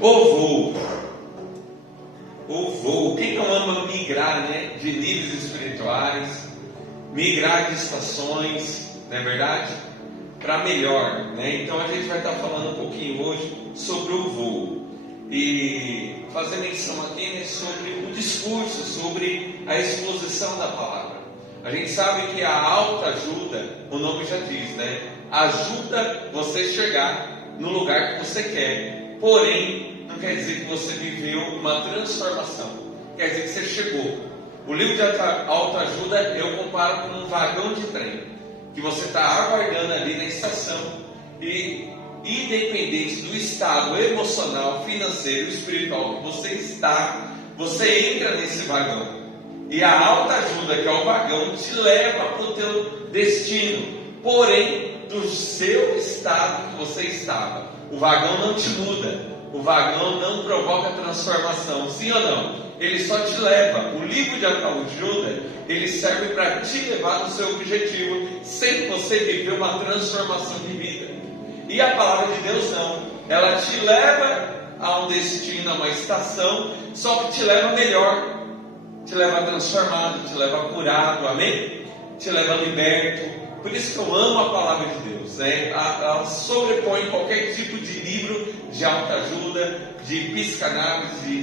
O voo, quem não ama migrar, né, de níveis espirituais, migrar de estações, não é verdade? Para melhor, né? Então a gente vai estar falando um pouquinho hoje sobre o voo e fazer menção aqui, né, sobre o discurso, sobre a exposição da palavra. A gente sabe que a autoajuda, o nome já diz, né? Ajuda você chegar no lugar que você quer, porém não quer dizer que você viveu uma transformação, quer dizer que você chegou. O livro de autoajuda eu comparo com um vagão de trem, que você está aguardando ali na estação e, independente do estado emocional, financeiro, espiritual que você está, você entra nesse vagão. E a autoajuda, que é o vagão, te leva para o teu destino, porém do seu estado que você estava. O vagão não te muda, o vagão não provoca transformação, sim ou não? Ele só te leva. O livro de autoajuda, ele serve para te levar no seu objetivo, sem você viver uma transformação de vida. E a palavra de Deus não, ela te leva a um destino, a uma estação, só que te leva melhor, te leva transformado, te leva curado, amém? Te leva liberto. Por isso que eu amo a palavra de Deus, né? Ela sobrepõe qualquer tipo de livro de autoajuda, de psicanálise,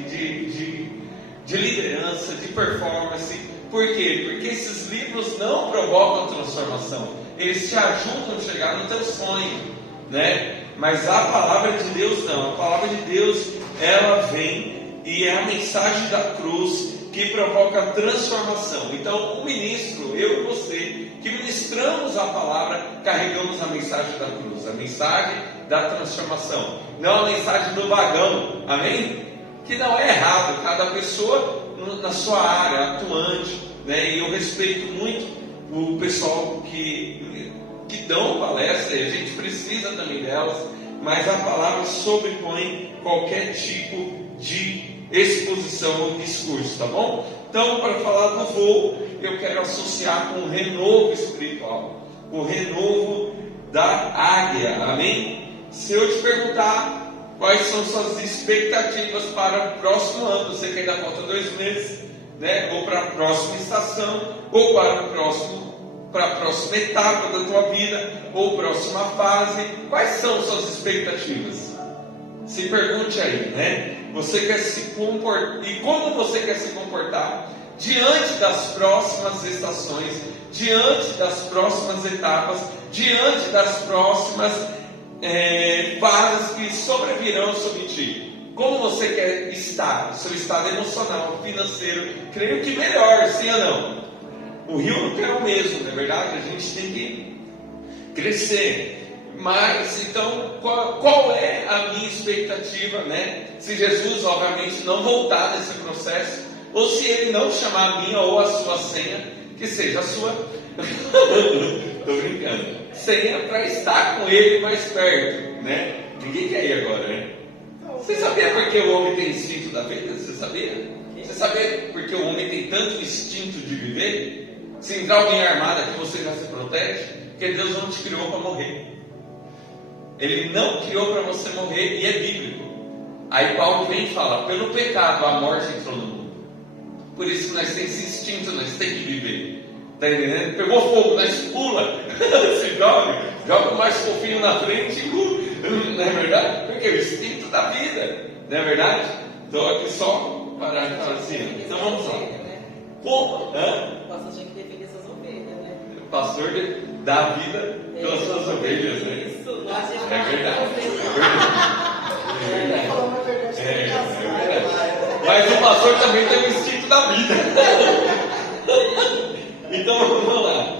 de liderança, de performance. Por quê? Porque esses livros não provocam transformação, eles te ajudam a chegar no teu sonho, né? Mas a palavra de Deus não. A palavra de Deus, ela vem e é a mensagem da cruz que provoca transformação. Então o ministro, eu e você, que ministramos a palavra, carregamos a mensagem da cruz, a mensagem da transformação, não a mensagem do vagão, amém? Que não é errado, cada pessoa na sua área atuante, né? E eu respeito muito o pessoal que dão palestra, e a gente precisa também delas, mas a palavra sobrepõe qualquer tipo de exposição ou discurso, tá bom? Então, para falar do voo, eu quero associar com o renovo espiritual, o renovo da águia, amém? Se eu te perguntar quais são suas expectativas para o próximo ano, você que ainda falta 2 meses, né? Ou para a próxima estação, ou para a próxima etapa da tua vida, ou próxima fase, quais são suas expectativas? Se pergunte aí, né? Você quer se comportar, e como você quer se comportar diante das próximas estações, diante das próximas etapas, diante das próximas fases que sobrevirão sobre ti? Como você quer estar? Seu estado emocional, financeiro, creio que melhor, sim ou não? O rio não é o mesmo, não é verdade? A gente tem que crescer. Mas, então, qual é a minha expectativa, né? Se Jesus, obviamente, não voltar nesse processo, ou se Ele não chamar a minha ou a sua senha, que seja a sua, estou brincando, senha para estar com Ele mais perto, né? Ninguém quer ir agora, né? Você sabia por que o homem tem instinto da vida? Você sabia? Você sabia por que o homem tem tanto instinto de viver? Se entrar alguém armado aqui, você já se protege? Porque Deus não te criou para morrer. Ele não criou para você morrer, e é bíblico. Aí Paulo vem e fala: pelo pecado a morte entrou no mundo. Por isso nós temos esse instinto, nós temos que viver. Está entendendo? Pegou fogo, nós pula, se joga o mais fofinho na frente e não é verdade? Porque é o instinto da vida, não é verdade? Estou aqui só para falar assim. Então vamos lá. Como? O pastor tinha que defender suas ovelhas, né? O pastor dá a vida pelas suas ovelhas, né? É verdade. É verdade. Mas o pastor também tem o instinto da vida. Então vamos lá.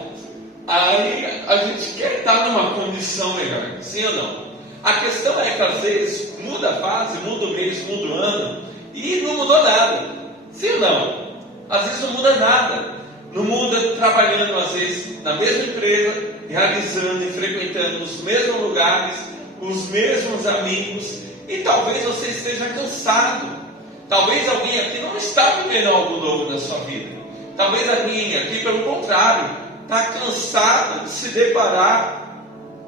Aí a gente quer estar numa condição melhor, sim ou não? A questão é que às vezes muda a fase, muda o mês, muda o ano e não mudou nada, sim ou não? Às vezes não muda nada. Não muda trabalhando às vezes na mesma empresa, realizando e frequentando os mesmos lugares, os mesmos amigos, e talvez você esteja cansado. Talvez alguém aqui não está vivendo algo novo na sua vida. Talvez alguém aqui, pelo contrário, está cansado de se deparar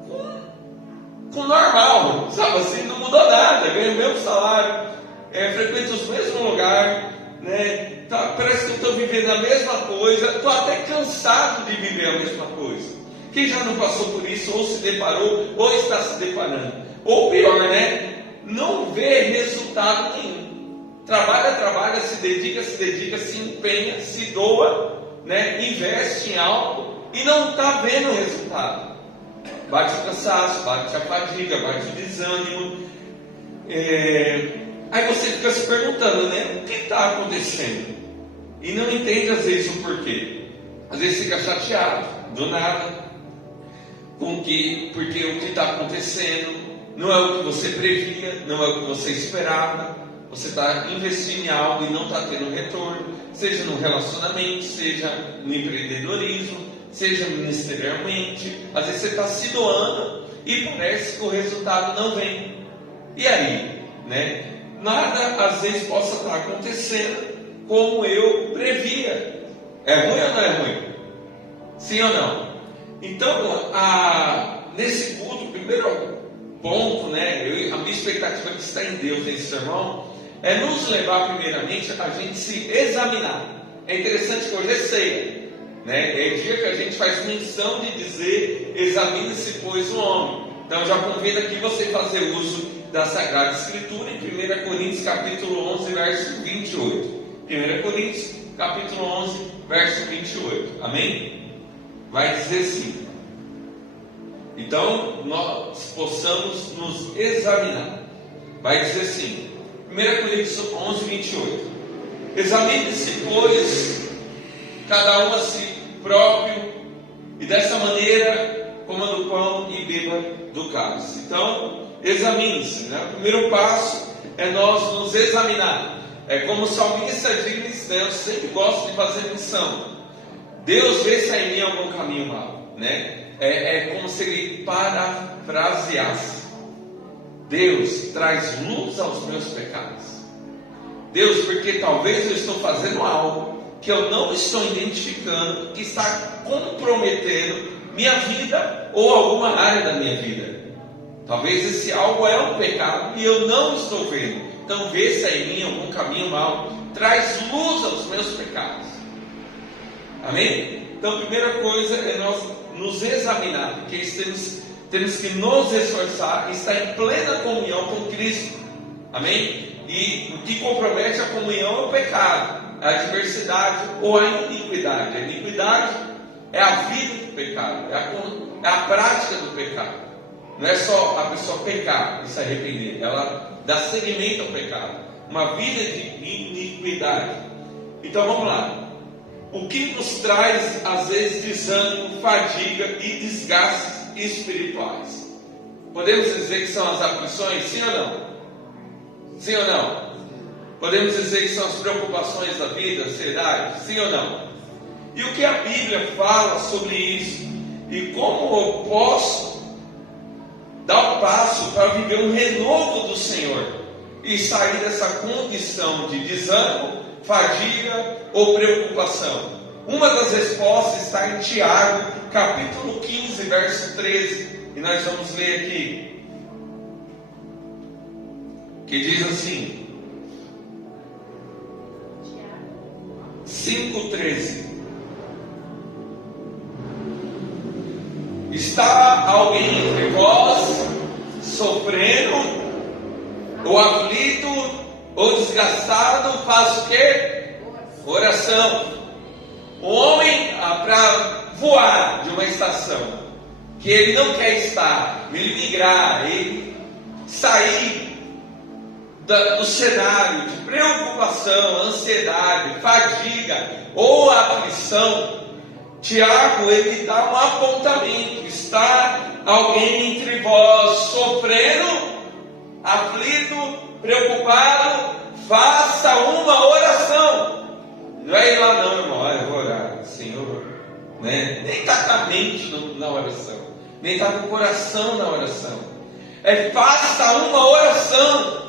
com com normal, sabe assim, não mudou nada, ganho o mesmo salário, frequento os mesmos lugares, né? Parece que eu estou vivendo a mesma coisa, estou até cansado de viver a mesma coisa. Quem já não passou por isso, ou se deparou, ou está se deparando, ou pior, né? Não vê resultado nenhum. Trabalha, se dedica, se empenha, se doa, né? Investe em algo e não está vendo o resultado. Bate o cansaço, bate a fadiga, bate o desânimo. Aí você fica se perguntando, né? O que está acontecendo? E não entende às vezes o porquê. Às vezes fica chateado, do nada, porque o que está acontecendo não é o que você previa, não é o que você esperava. Você está investindo em algo e não está tendo retorno, seja no relacionamento, seja no empreendedorismo, seja ministerialmente. Às vezes você está se doando e parece que o resultado não vem. E aí, né? Nada às vezes possa estar acontecendo como eu previa. É ruim ou não é ruim? Sim ou não? Então, nesse culto, o primeiro ponto, né? A minha expectativa que está em Deus nesse sermão é nos levar primeiramente a gente se examinar. É interessante que hoje é ceia, né? É dia que a gente faz menção de dizer: examine-se, pois, o homem. Então já convido aqui você fazer uso da Sagrada Escritura em 1 Coríntios capítulo 11, verso 28. 1 Coríntios capítulo 11, verso 28. Amém? Vai dizer assim: então nós possamos nos examinar. Vai dizer assim, 1 Coríntios 11, 28. Examine-se, pois, cada um a si próprio, e dessa maneira coma do pão e beba do cálice. Então, examine-se, né? O primeiro passo é nós nos examinar. É como o salmista diz, né? Eu sempre gosto de fazer menção: Deus vê se há em mim algum caminho mau, né? É como se ele parafraseasse: Deus, traz luz aos meus pecados. Deus, porque talvez eu estou fazendo algo que eu não estou identificando, que está comprometendo minha vida ou alguma área da minha vida. Talvez esse algo é um pecado e eu não estou vendo. Então vê se há em mim algum caminho mau, traz luz aos meus pecados. Amém? Então a primeira coisa é nós nos examinar, porque temos que nos esforçar e estar em plena comunhão com Cristo. Amém? E o que compromete a comunhão é o pecado, a adversidade ou a iniquidade. A iniquidade é a vida do pecado, é a prática do pecado. Não é só a pessoa pecar e se arrepender, ela dá seguimento ao pecado, uma vida de iniquidade. Então vamos lá. O que nos traz às vezes desânimo, fadiga e desgastes espirituais? Podemos dizer que são as aflições? Sim ou não? Sim ou não? Podemos dizer que são as preocupações da vida, ansiedade? Sim ou não? E o que a Bíblia fala sobre isso? E como eu posso dar um passo para viver um renovo do Senhor e sair dessa condição de desânimo, fadiga ou preocupação? Uma das respostas está em Tiago, capítulo 15, verso 13, e nós vamos ler aqui, que diz assim, 5,13: Está alguém entre vós sofrendo, ou aflito, ou desgastado? Faz o quê? Oração. O homem, para voar de uma estação que ele não quer estar, ele migrar, ele sair do cenário de preocupação, ansiedade, fadiga ou aflição, Tiago, ele dá um apontamento: está alguém entre vós sofrendo, aflito, preocupado? Faça uma oração. Não é ir lá não, irmão, eu vou orar, Senhor, né? Nem está com a mente na oração, nem está com o coração na oração. Faça uma oração.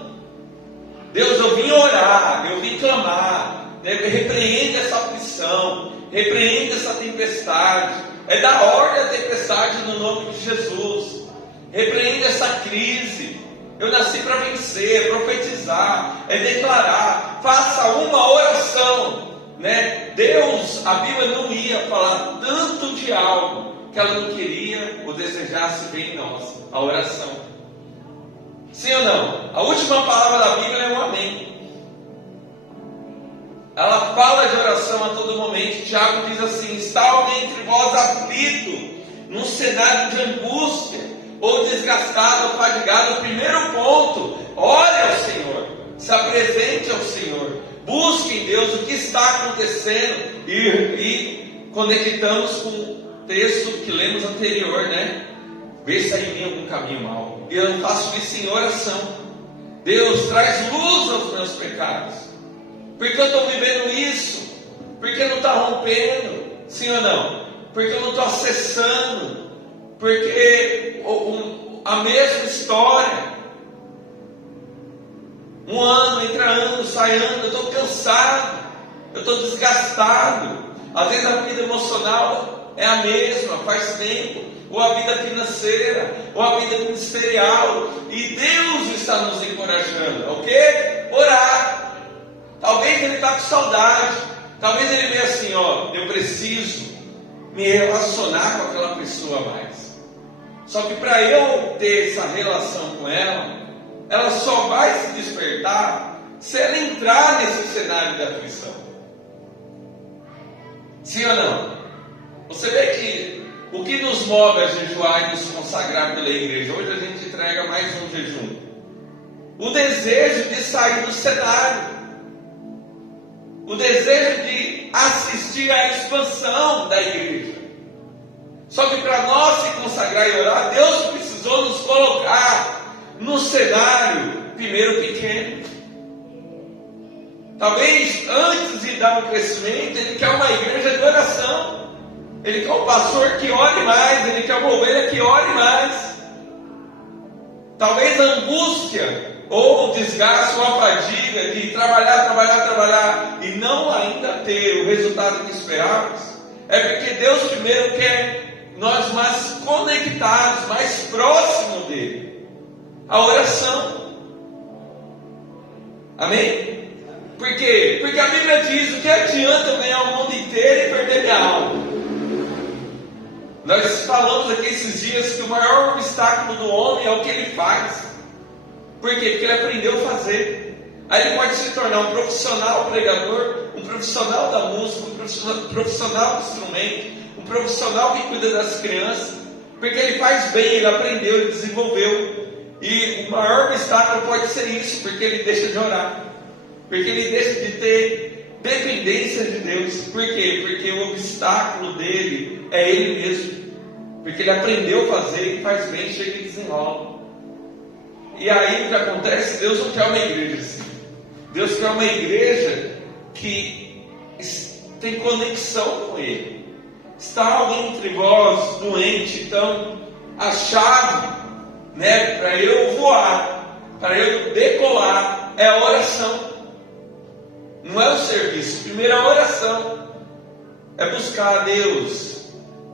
Deus, eu vim orar, eu vim clamar, né? Repreende essa aflição, repreende essa tempestade, da ordem à tempestade no nome de Jesus. repreende essa crise. Eu nasci para vencer, é profetizar, é declarar. Faça uma oração, né? Deus, a Bíblia não ia falar tanto de algo que ela não queria ou desejasse ver em nós, a oração. Sim ou não? A última palavra da Bíblia é um amém. Ela fala de oração a todo momento. Tiago diz assim: está alguém entre vós aflito, num cenário de angústia, ou desgastado, ou fadigado? O primeiro ponto: ore ao Senhor, se apresente ao Senhor, busque em Deus o que está acontecendo, e conectamos com o texto que lemos anterior, né? Vê se há em mim algum caminho mau. E eu faço isso em oração. Deus, traz luz aos meus pecados. Porque eu estou vivendo isso? Porque não está rompendo? Sim ou não? Porque eu não estou acessando? Porque a mesma história, um ano, entra ano, sai ano, eu estou cansado, eu estou desgastado. Às vezes a vida emocional é a mesma, faz tempo, ou a vida financeira, ou a vida ministerial, e Deus está nos encorajando, ok? Orar. Talvez ele está com saudade, talvez ele veja assim, ó, eu preciso me relacionar com aquela pessoa mais. Só que para eu ter essa relação com ela só vai se despertar se ela entrar nesse cenário de aflição. Sim ou não? Você vê que o que nos move a jejuar e nos consagrar pela igreja? Hoje a gente entrega mais um jejum. O desejo de sair do cenário. O desejo de assistir à expansão da igreja. Só que para nós se consagrar e orar, Deus precisou nos colocar no cenário, primeiro pequeno. Talvez antes de dar um crescimento, Ele quer uma igreja de oração. Ele quer um pastor que ore mais, Ele quer uma ovelha que ore mais. Talvez a angústia, ou o desgaste, ou a fadiga de trabalhar e não ainda ter o resultado que esperávamos, é porque Deus primeiro quer nós mais conectados, mais próximos dele. A oração. Amém? Por quê? Porque a Bíblia diz: o que adianta eu ganhar o mundo inteiro e perder minha alma? Nós falamos aqui esses dias que o maior obstáculo do homem é o que ele faz. Por quê? Porque ele aprendeu a fazer. Aí ele pode se tornar um profissional pregador, um profissional da música, um profissional do instrumento, um profissional que cuida das crianças, porque ele faz bem, ele aprendeu, ele desenvolveu. E o maior obstáculo pode ser isso, porque ele deixa de orar, porque ele deixa de ter dependência de Deus. Por quê? Porque o obstáculo dele é ele mesmo, porque ele aprendeu a fazer, ele faz bem, chega e desenrola. E aí o que acontece? Deus não quer uma igreja assim. Deus quer uma igreja que tem conexão com Ele. Está alguém entre vós doente? Então a chave, né, para eu voar, para eu decolar, é a oração. Não é o serviço. Primeiro a oração. É buscar a Deus.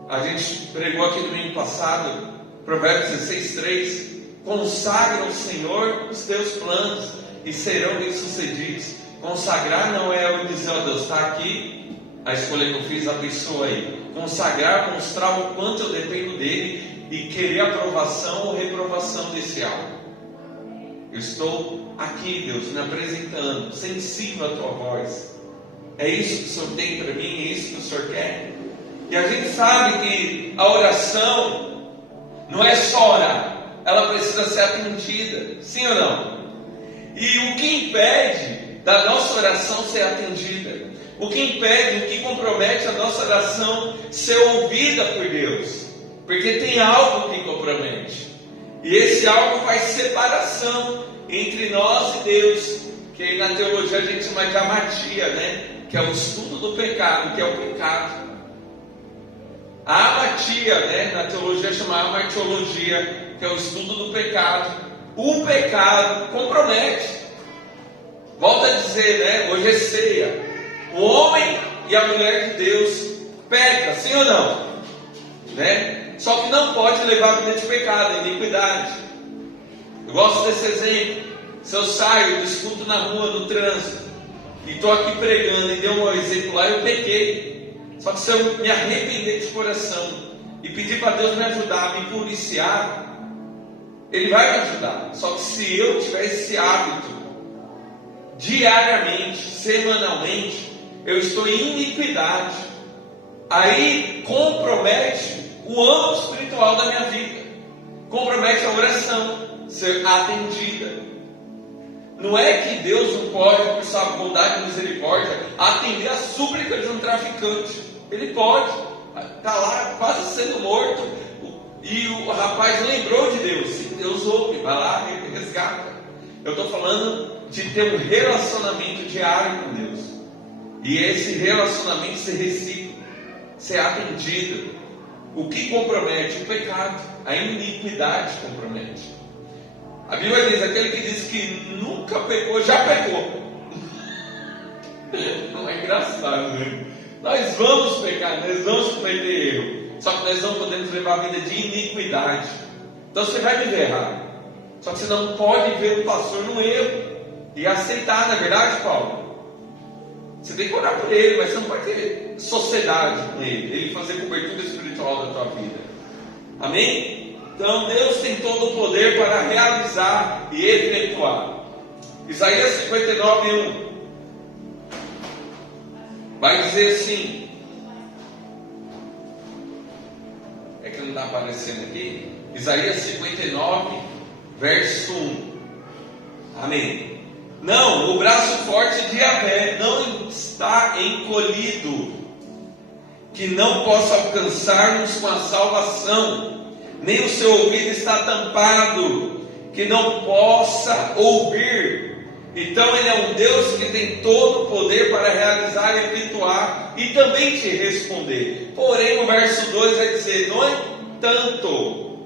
A gente pregou aqui no domingo passado, Provérbios 16:3. Consagra ao Senhor os teus planos e serão bem-sucedidos. Consagrar não é eu dizer: ó Deus, está aqui a escolha que eu fiz, abençoa aí. Consagrar, mostrar o quanto eu dependo dele e querer aprovação ou reprovação desse algo. Eu estou aqui, Deus, me apresentando, sensível à tua voz. É isso que o Senhor tem para mim, é isso que o Senhor quer. E a gente sabe que a oração não é só orar, ela precisa ser atendida, sim ou não? E o que impede da nossa oração ser atendida, o que impede, o que compromete a nossa oração ser ouvida por Deus, porque tem algo que compromete, e esse algo faz separação entre nós e Deus, que na teologia a gente chama de amatia, né? Que é o estudo do pecado, que é o pecado. A amatia, né? Na teologia chama amatiologia, que é o estudo do pecado. O pecado compromete. Volto a dizer, né? Hoje é ceia. O homem e a mulher de Deus pecam, sim ou não? Né? só que não pode levar a vida de pecado, iniquidade. Eu gosto desse exemplo. Se eu saio, discuto na rua, no trânsito, e estou aqui pregando e dei um exemplo lá, eu pequei. Só que se eu me arrepender de coração e pedir para Deus me ajudar a me policiar, Ele vai me ajudar. Só que se eu tiver esse hábito diariamente, semanalmente, eu estou em iniquidade, aí compromete o âmbito espiritual da minha vida, compromete a oração ser atendida. Não é que Deus não pode, por sua bondade e misericórdia, atender a súplica de um traficante. Ele pode. Está lá quase sendo morto, e o rapaz lembrou de Deus. Deus ouve, vai lá e resgata. Eu estou falando de ter um relacionamento diário com Deus, e esse relacionamento ser recíproco, ser atendido. O que compromete? O pecado, a iniquidade compromete. A Bíblia diz: aquele que diz que nunca pecou, já pecou. Não é engraçado, né? Nós vamos pecar, nós vamos cometer erro, só que nós não podemos levar a vida de iniquidade. Então você vai viver errado, só que você não pode ver o pastor no erro e aceitar, na verdade, Paulo. Você tem que orar por ele, mas você não pode ter sociedade com ele fazer cobertura espiritual da tua vida. Amém? Então Deus tem todo o poder para realizar e efetuar. Isaías 59:1 vai dizer assim, é que não está aparecendo aqui, Isaías 59, verso 1. Amém. Não, o braço forte de Yahvé não está encolhido, que não possa alcançar-nos com a salvação, nem o seu ouvido está tampado, que não possa ouvir. Então Ele é um Deus que tem todo o poder para realizar e efetuar e também te responder. Porém, o verso 2 vai dizer: no entanto,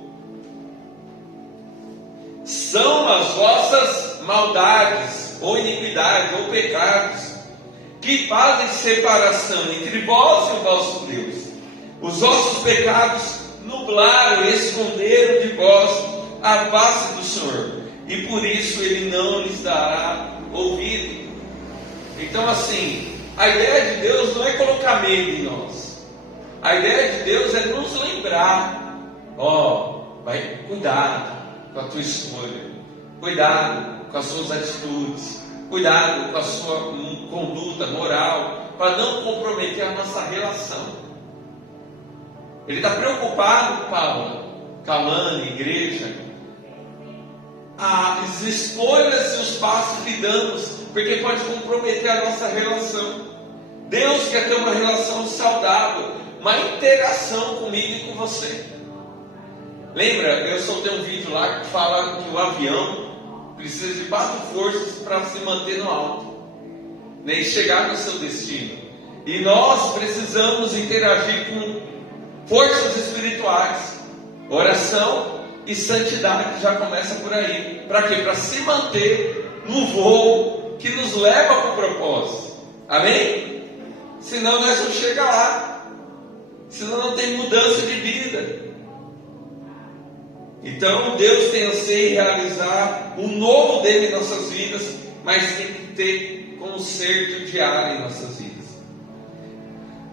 são as vossas maldades, ou iniquidades, ou pecados, que fazem separação entre vós e o vosso Deus. Os vossos pecados nublaram e esconderam de vós a face do Senhor, e por isso Ele não lhes dará ouvido. Então, assim, a ideia de Deus não é colocar medo em nós. A ideia de Deus é nos lembrar: vai, cuidado com a tua escolha, cuidado com as suas atitudes, cuidado com a sua conduta moral, para não comprometer a nossa relação. Ele está preocupado, Paulo, Calane, igreja, as escolhas e os passos que damos, porque pode comprometer a nossa relação. Deus quer ter uma relação saudável, uma interação comigo e com você. Lembra, eu soltei um vídeo lá que fala que o avião precisa de 4 forças para se manter no alto, né, e chegar no seu destino. E nós precisamos interagir com forças espirituais. Oração e santidade já começa por aí. Para quê? Para se manter no voo que nos leva para o propósito. Amém? Senão nós não chegamos lá. Senão não tem mudança de vida. Então Deus tem anseio em realizar o novo dele em nossas vidas, mas tem que ter conserto diário em nossas vidas.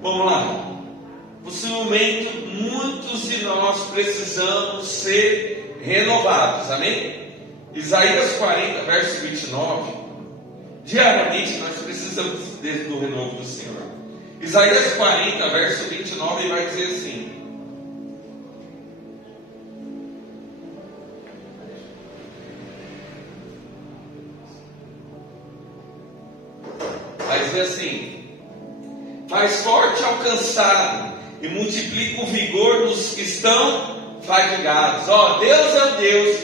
Vamos lá. Possivelmente muitos de nós precisamos ser renovados. Amém? Isaías 40, verso 29. Diariamente nós precisamos do renovo do Senhor. Isaías 40, verso 29 vai dizer assim: vai dizer assim: faz forte ao cansado e multiplica o vigor dos que estão fadigados. Deus é o Deus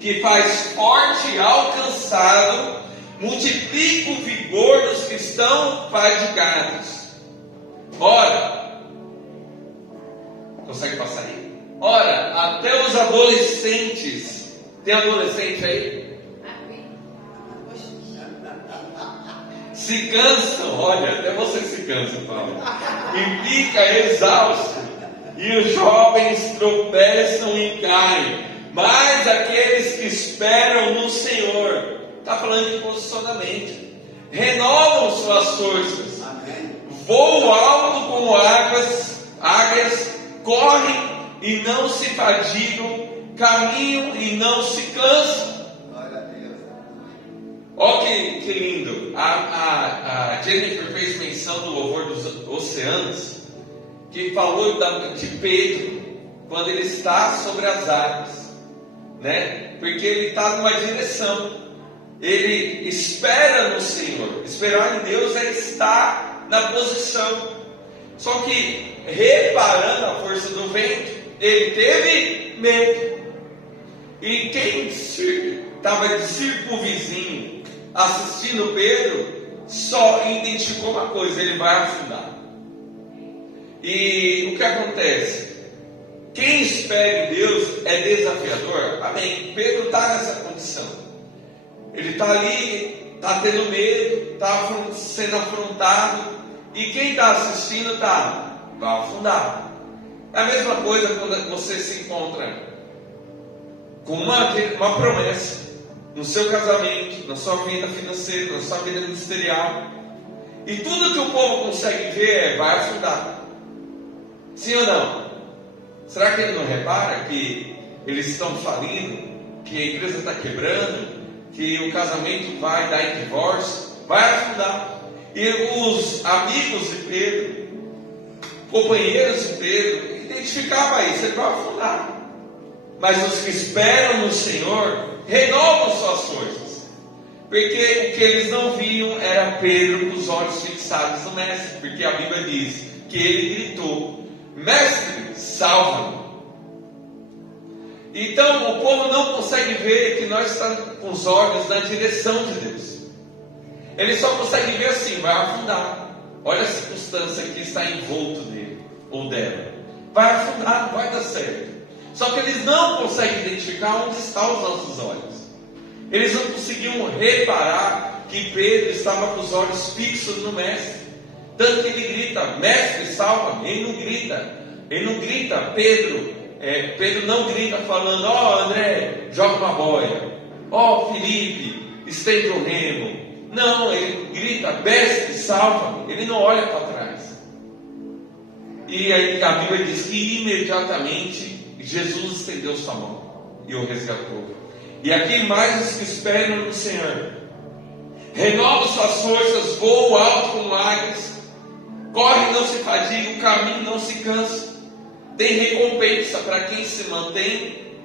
que faz forte ao cansado, multiplica o vigor dos que estão fadigados. Consegue passar aí? Até os adolescentes. Tem adolescente aí? Se cansam, até você se cansa, Paulo, e fica exausto, e os jovens tropeçam e caem. Mas aqueles que esperam no Senhor, está falando de posicionamento, renovam suas forças, voam alto como águias, correm e não se fadigam, caminham e não se cansam. Olha que lindo. A Jennifer fez menção do louvor dos oceanos, que falou de Pedro quando ele está sobre as águas, né? Porque ele está numa direção, ele espera no Senhor. Esperar em Deus é estar na posição. Só que, reparando a força do vento, ele teve medo. E quem estava de circunvizinho assistindo Pedro, só identificou uma coisa: ele vai afundar. E o que acontece? Quem espera em Deus é desafiador. Amém. Pedro está nessa condição. Ele está ali, está tendo medo, está sendo afrontado. E quem está assistindo vai afundar. É a mesma coisa quando você se encontra com uma promessa no seu casamento, na sua vida financeira, na sua vida ministerial, e tudo que o povo consegue ver vai afundar. Sim ou não? Será que ele não repara que eles estão falindo, que a empresa está quebrando, que o casamento vai dar em divórcio? Vai afundar. E os amigos de Pedro, companheiros de Pedro, identificavam isso: ele vai afundar. Mas os que esperam no Senhor renovam suas forças, porque o que eles não viam era Pedro com os olhos fixados no Mestre, porque a Bíblia diz que ele gritou: Mestre, salva-me. Então o povo não consegue ver que nós estamos com os olhos na direção de Deus. Ele só consegue ver assim: vai afundar. Olha a circunstância que está envolto dele ou dela. Vai afundar, não vai dar certo. Só que eles não conseguem identificar onde estão os nossos olhos. Eles não conseguiam reparar que Pedro estava com os olhos fixos no Mestre. Tanto que ele grita: Mestre, salva-me. Ele não grita Pedro não grita falando: André, joga uma boia. Felipe, estende o remo. Não, ele grita: Mestre, salva-me. Ele não olha para trás. E aí a Bíblia diz que imediatamente Jesus estendeu sua mão e o resgatou. E aqui mais os que esperam no Senhor renovam suas forças, voam alto como águias, correm e não se fadigam, caminham e não se cansam. Tem recompensa para quem se mantém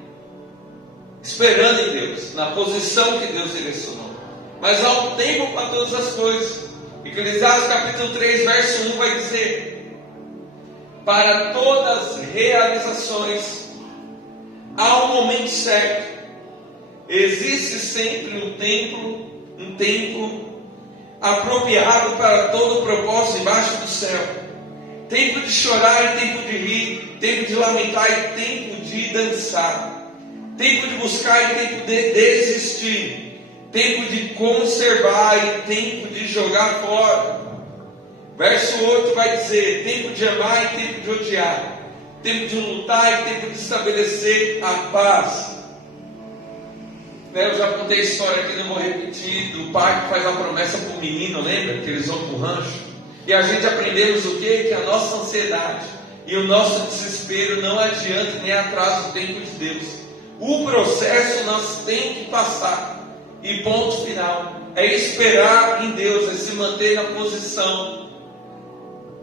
esperando em Deus, na posição que Deus direcionou. Mas há um tempo para todas as coisas. Eclesiastes capítulo 3, verso 1 vai dizer: para todas as realizações há um momento certo. Existe sempre um tempo apropriado para todo o propósito debaixo do céu. Tempo de chorar e tempo de rir, tempo de lamentar e tempo de dançar, tempo de buscar e tempo de desistir, tempo de conservar e tempo de jogar fora. Verso 8 vai dizer: tempo de amar e tempo de odiar, tempo de lutar e tempo de estabelecer a paz. Eu já contei a história aqui, não vou repetir, do pai que faz a promessa para o menino, lembra? Que eles vão para o rancho. E a gente aprendemos o quê? Que a nossa ansiedade e o nosso desespero não adianta nem atrasa o tempo de Deus. O processo nós temos que passar. E ponto final. É esperar em Deus, é se manter na posição,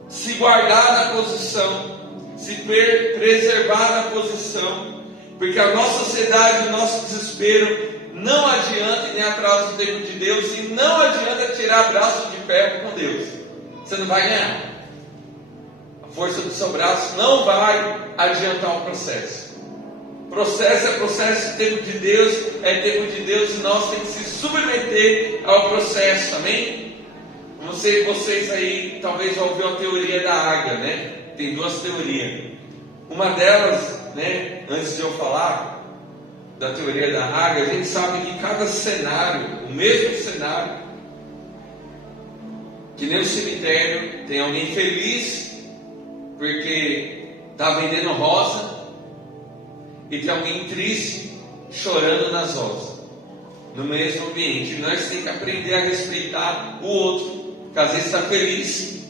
se guardar na posição, se preservar na posição. Porque a nossa ansiedade e o nosso desespero não adianta nem atrasa o tempo de Deus, e não adianta tirar braço de ferro com Deus. Você não vai ganhar. A força do seu braço não vai adiantar o processo. Processo é processo, tempo de Deus é tempo de Deus, e nós temos que se submeter ao processo, amém? Não sei, vocês aí talvez já ouviram a teoria da águia, né? Tem duas teorias. Uma delas, né, antes de eu falar da teoria da águia, a gente sabe que cada cenário, o mesmo cenário, que nem o cemitério, tem alguém feliz porque está vendendo rosa e tem alguém triste chorando nas rosas, no mesmo ambiente. E nós temos que aprender a respeitar o outro, que às vezes está feliz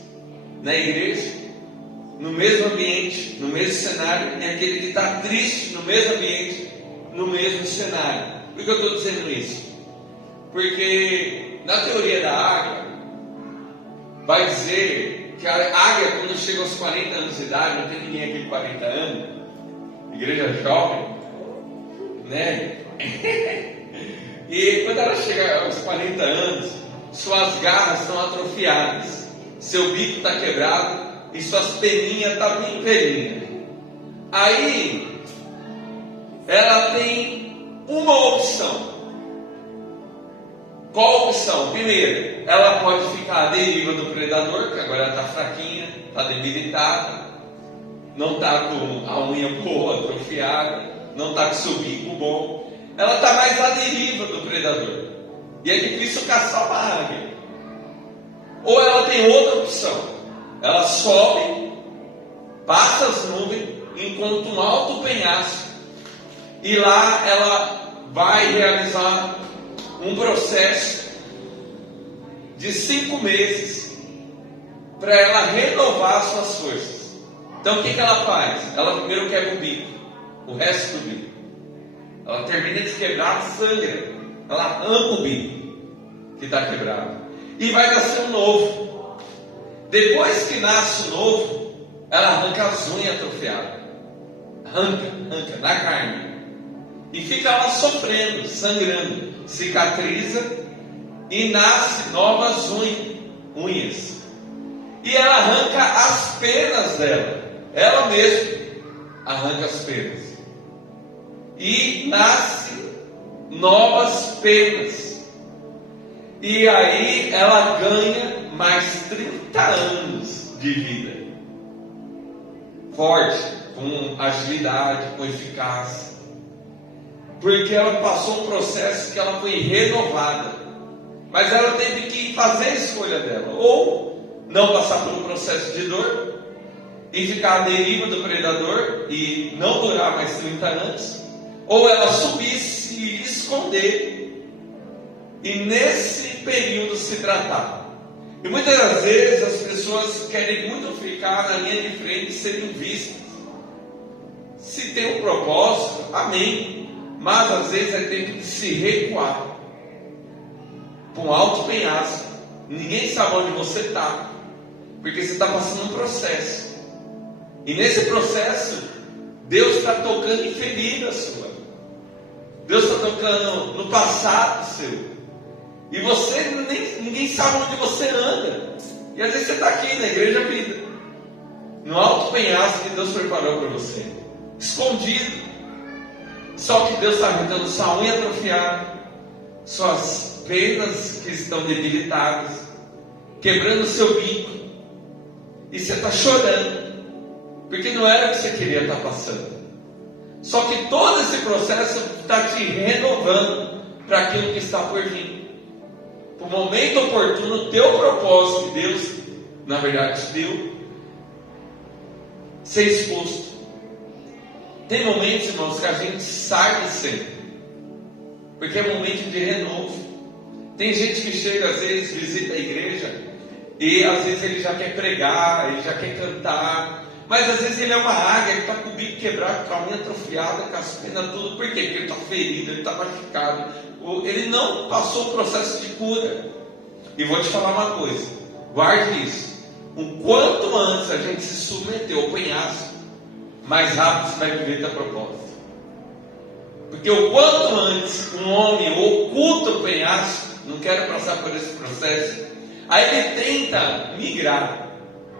na igreja, no mesmo ambiente, no mesmo cenário, e aquele que está triste no mesmo ambiente, no mesmo cenário. Por que eu estou dizendo isso? Porque na teoria da águia, vai dizer que a águia, quando chega aos 40 anos de idade, não tem ninguém aqui com 40 anos, igreja jovem, né? E quando ela chega aos 40 anos, suas garras estão atrofiadas, seu bico está quebrado e suas peninhas estão bem velhinhas. Aí ela tem uma opção. Qual a opção? Primeiro, ela pode ficar à deriva do predador, que agora ela está fraquinha, está debilitada, não está com a unha boa, atrofiada, não está com seu bico bom. Ela está mais à deriva do predador. E é difícil caçar uma águia. Ou ela tem outra opção. Ela sobe, passa as nuvens, encontra um alto penhasco. E lá ela vai realizar um processo de 5 meses para ela renovar suas forças. Então o que ela faz? Ela primeiro quebra o bico, o resto do bico. Ela termina de quebrar, sangra. Ela arranca o bico que está quebrado e vai nascer um novo. Depois que nasce o novo, ela arranca as unhas atrofiadas, arranca na carne e fica lá sofrendo, sangrando, cicatriza e nasce novas unhas. E ela arranca as penas dela, ela mesma arranca as penas e nasce novas penas. E aí ela ganha mais 30 anos de vida, forte, com agilidade, com eficácia, porque ela passou um processo que ela foi renovada. Mas ela teve que fazer a escolha dela, ou não passar por um processo de dor e ficar à deriva do predador e não durar mais 30 anos, ou ela subisse e esconder e nesse período se tratar. E muitas das vezes as pessoas querem muito ficar na linha de frente e serem vistas. Se tem um propósito, amém, mas às vezes é tempo de se recuar para um alto penhasco. Ninguém sabe onde você está, porque você está passando um processo, e nesse processo Deus está tocando em ferida sua, Deus está tocando no passado seu, e você ninguém sabe onde você anda. E às vezes você está aqui na igreja vida, no alto penhasco que Deus preparou para você, escondido. Só que Deus está arrancando sua unha atrofiada, suas penas que estão debilitadas, quebrando seu bico, e você está chorando, porque não era o que você queria estar passando. Só que todo esse processo está te renovando para aquilo que está por vir. Para o momento oportuno, o teu propósito que Deus, na verdade, te deu, ser exposto. Tem momentos, irmãos, que a gente sai de cena, porque é momento de renovo. Tem gente que chega, às vezes, visita a igreja, e às vezes ele já quer pregar, ele já quer cantar, mas às vezes ele é uma águia, ele está com o bico quebrado, com a unha atrofiada, com as penas tudo. Por quê? Porque ele está ferido, ele está machucado, ele não passou o processo de cura. E vou te falar uma coisa, guarde isso: o quanto antes a gente se submeteu ao penhasco, mais rápido você vai viver da proposta. Porque o quanto antes um homem oculta o penhasco, não quero passar por esse processo, aí ele tenta migrar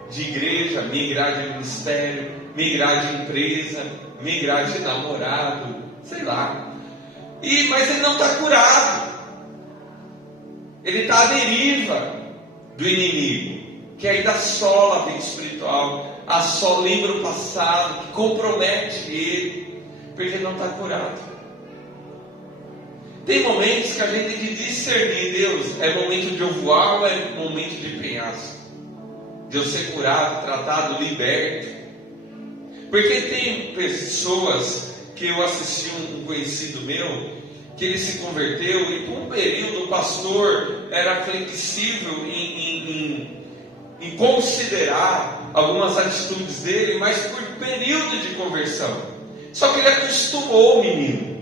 de igreja, migrar de ministério, migrar de empresa, migrar de namorado, sei lá. Mas ele não está curado, ele está à deriva do inimigo, que ainda assola a vida espiritual, lembra o passado, que compromete ele, porque não está curado. Tem momentos que a gente tem que discernir: Deus, é momento de eu voar ou é momento de penhasco? De eu ser curado, tratado, liberto? Porque tem pessoas que eu assisti, um conhecido meu, que ele se converteu e por um período o pastor era flexível em considerar algumas atitudes dele, mas por período de conversão. Só que ele acostumou o menino.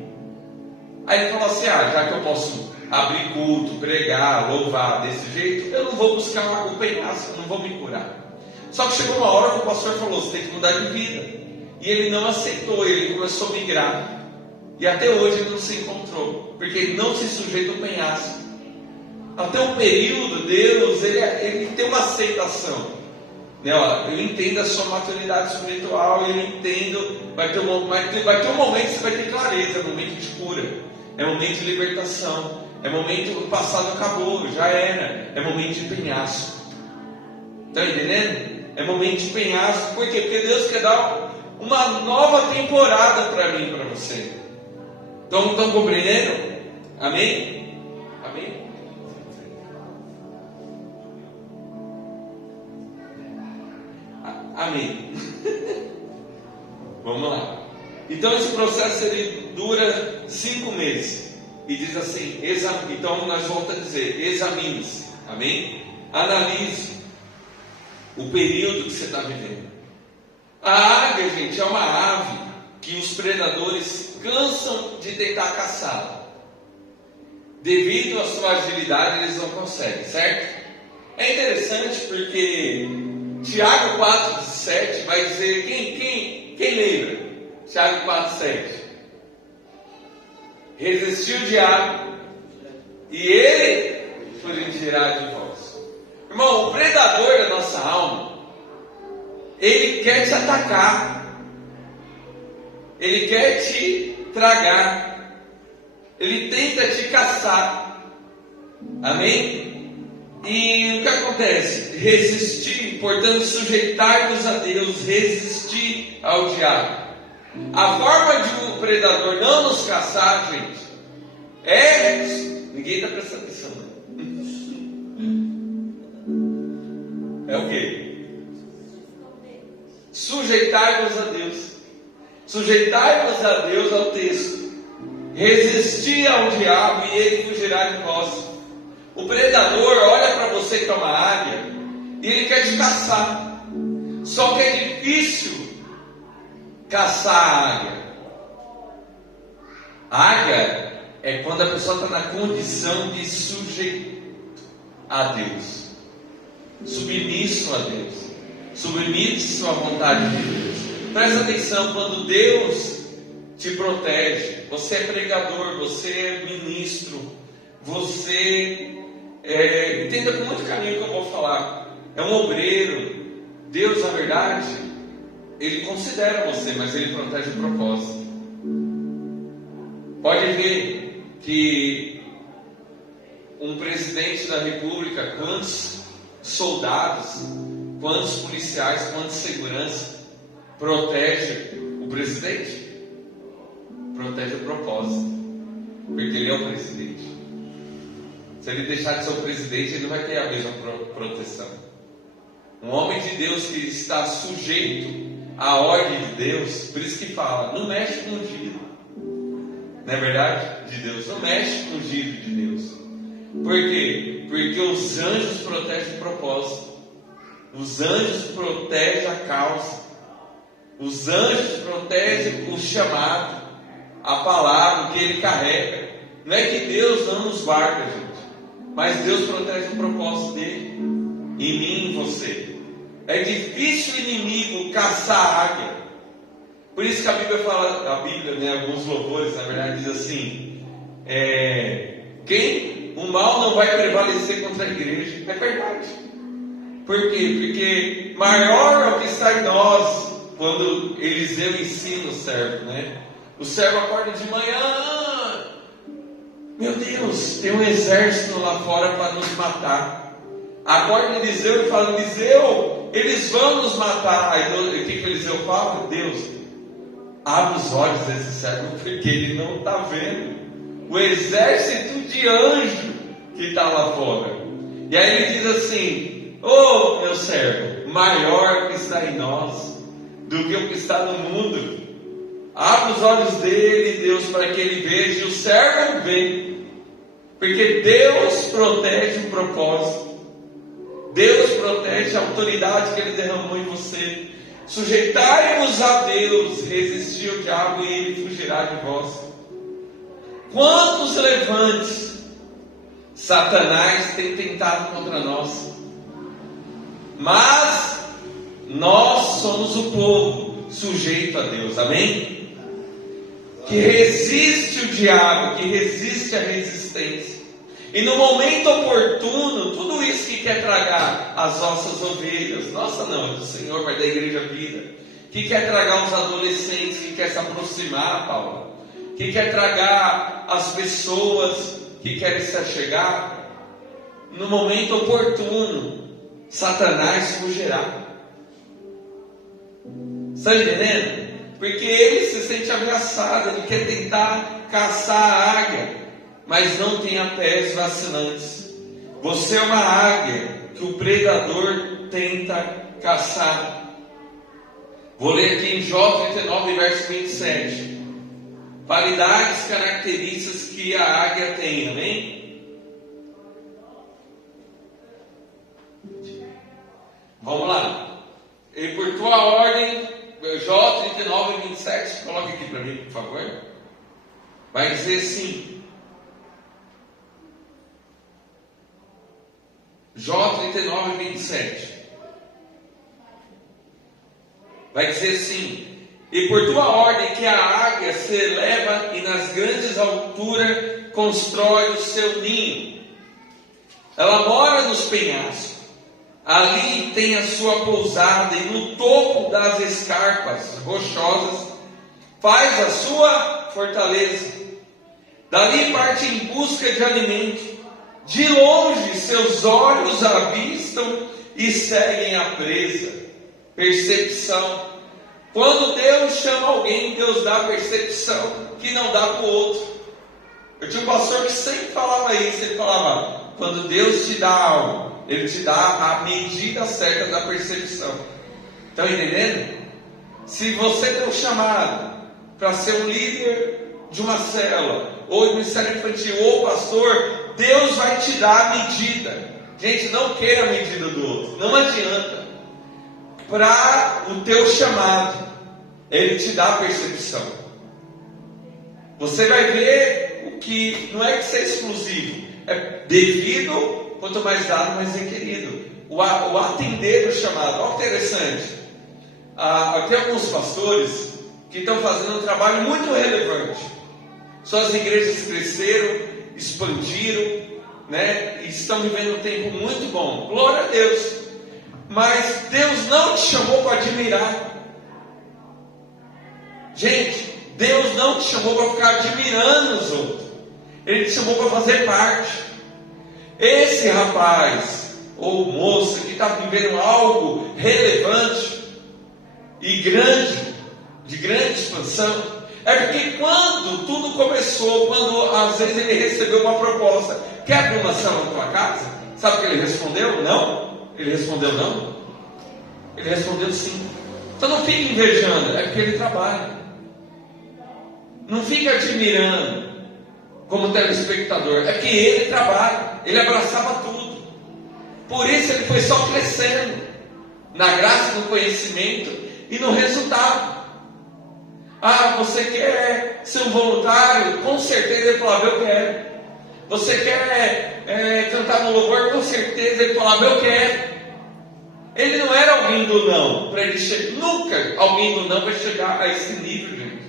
Aí ele falou assim: já que eu posso abrir culto, pregar, louvar desse jeito, eu não vou buscar o penhasco, eu não vou me curar. Só que chegou uma hora que o pastor falou: você tem que mudar de vida. E ele não aceitou, ele começou a migrar. E até hoje ele não se encontrou, porque ele não se sujeita ao penhasco. Até um período, Deus, ele tem uma aceitação. Né? Eu entendo a sua maturidade espiritual, eu entendo, vai ter um momento que você vai ter clareza, é momento de cura, é momento de libertação, é momento, o passado acabou, já era, é momento de penhasco. Está entendendo? É momento de penhasco. Por quê? Porque Deus quer dar uma nova temporada para mim e para você. Estão compreendendo? Amém? Amém? Amém. Vamos lá. Então esse processo ele dura 5 meses. E diz assim, então nós vamos a dizer, examine-se. Amém? Analise o período que você está vivendo. A águia, gente, é uma ave que os predadores cansam de tentar caçá-la. Devido à sua agilidade, eles não conseguem, certo? É interessante porque Tiago 4,7 vai dizer, quem lembra? Tiago 4,7. Resistiu o diabo e ele fugirá de vós. Irmão, o predador da nossa alma, ele quer te atacar, ele quer te tragar, ele tenta te caçar. Amém? E o que acontece? Resistir, portanto, sujeitar-nos a Deus, resistir ao diabo. A forma de um predador não nos caçar, gente, ninguém está prestando atenção. É o quê? Sujeitar-nos a Deus. Sujeitar-nos a Deus ao texto. Resistir ao diabo e ele fugirá de vós. O predador olha para você que é uma águia e ele quer te caçar. Só que é difícil caçar a águia. A águia é quando a pessoa está na condição de sujeitar a Deus, submisso a Deus, submisso à vontade de Deus. Presta atenção, quando Deus te protege, você é pregador, você é ministro, você entenda com muito carinho o que eu vou falar, é um obreiro. Deus, na verdade, Ele considera você, mas Ele protege o propósito. Pode ver que um presidente da república, quantos soldados, quantos policiais, quantos segurança protege o presidente? Protege o propósito, porque ele é o presidente. Se ele deixar de ser o presidente, ele não vai ter a mesma proteção. Um homem de Deus que está sujeito à ordem de Deus, por isso que fala, não mexe com o ungido. Não é verdade? De Deus, não mexe com o ungido de Deus. Por quê? Porque os anjos protegem o propósito. Os anjos protegem a causa. Os anjos protegem o chamado, a palavra que ele carrega. Não é que Deus não nos guarda, gente, mas Deus protege o propósito dele, em mim e em você. É difícil o inimigo caçar a águia. Por isso que a Bíblia fala, alguns louvores, na verdade, diz assim: o mal não vai prevalecer contra a igreja. É verdade. Por quê? Porque maior é o que está em nós. Quando Eliseu ensina o servo, né? O servo acorda de manhã, meu Deus, tem um exército lá fora para nos matar. Acorda Eliseu e fala: Eliseu, eles vão nos matar. Aí o que Eliseu fala? Deus, abre os olhos desse servo, porque ele não está vendo o exército de anjo que está lá fora. E aí ele diz assim: meu servo, maior que está em nós do que o que está no mundo. Abra os olhos dele, Deus, para que ele veja e o servo vê. Porque Deus protege o propósito. Deus protege a autoridade que Ele derramou em você. Sujeitai-vos a Deus, resistir ao diabo e ele fugirá de vós. Quantos levantes Satanás tem tentado contra nós? Mas nós somos o povo sujeito a Deus, amém? Que resiste o diabo, que resiste a resistência. E no momento oportuno, tudo isso que quer tragar as nossas ovelhas, nossa não, do Senhor, vai da igreja vida, que quer tragar os adolescentes, que quer se aproximar, Paulo, que quer tragar as pessoas que querem se achegar, no momento oportuno, Satanás fugirá. Está entendendo? Porque ele se sente ameaçado, ele quer tentar caçar a águia, mas não tenha pés vacilantes. Você é uma águia que o predador tenta caçar. Vou ler aqui em Jó 39, verso 27. Qualidades, características que a águia tem, amém? Vamos lá. E por tua ordem, Jó 39, 27, coloque aqui para mim, por favor. Vai dizer assim. Jó 39, 27. Vai dizer assim: e por tua ordem que a águia se eleva e nas grandes alturas constrói o seu ninho. Ela mora nos penhascos, ali tem a sua pousada, e no topo das escarpas rochosas faz a sua fortaleza. Dali parte em busca de alimento. De longe seus olhos avistam e seguem a presa. Percepção. Quando Deus chama alguém, Deus dá percepção que não dá para o outro. Eu tinha um pastor que sempre falava isso. Ele falava: quando Deus te dá algo, Ele te dá a medida certa da percepção. Estão entendendo? Se você tem um chamado para ser um líder de uma célula, ou de ministério infantil, ou pastor, Deus vai te dar a medida. Gente, não queira a medida do outro. Não adianta. Para o teu chamado, Ele te dá a percepção. Você vai ver o que não é que ser exclusivo. É devido, quanto mais dado, mais requerido. O atender o chamado. Olha que interessante. Tem alguns pastores que estão fazendo um trabalho muito relevante. Suas igrejas cresceram, expandiram, né? E estão vivendo um tempo muito bom. Glória a Deus. Mas Deus não te chamou para admirar. Gente, Deus não te chamou para ficar admirando os outros. Ele te chamou para fazer parte. Esse rapaz ou moça que está vivendo algo relevante e grande, de grande expansão, é porque quando tudo começou, quando às vezes ele recebeu uma proposta: quer abrir uma célula na tua casa? Sabe o que ele respondeu? Não. Ele respondeu não? Ele respondeu sim. Então não fique invejando, é porque ele trabalha. Não fique admirando como telespectador, é porque ele trabalha. Ele abraçava tudo. Por isso ele foi só crescendo na graça, no conhecimento e no resultado. Você quer ser um voluntário? Com certeza ele falava: eu quero. Você quer cantar no louvor? Com certeza ele falava: eu quero. Ele não era alguém do não, para ele chegar. Nunca alguém do não vai chegar a esse nível, gente.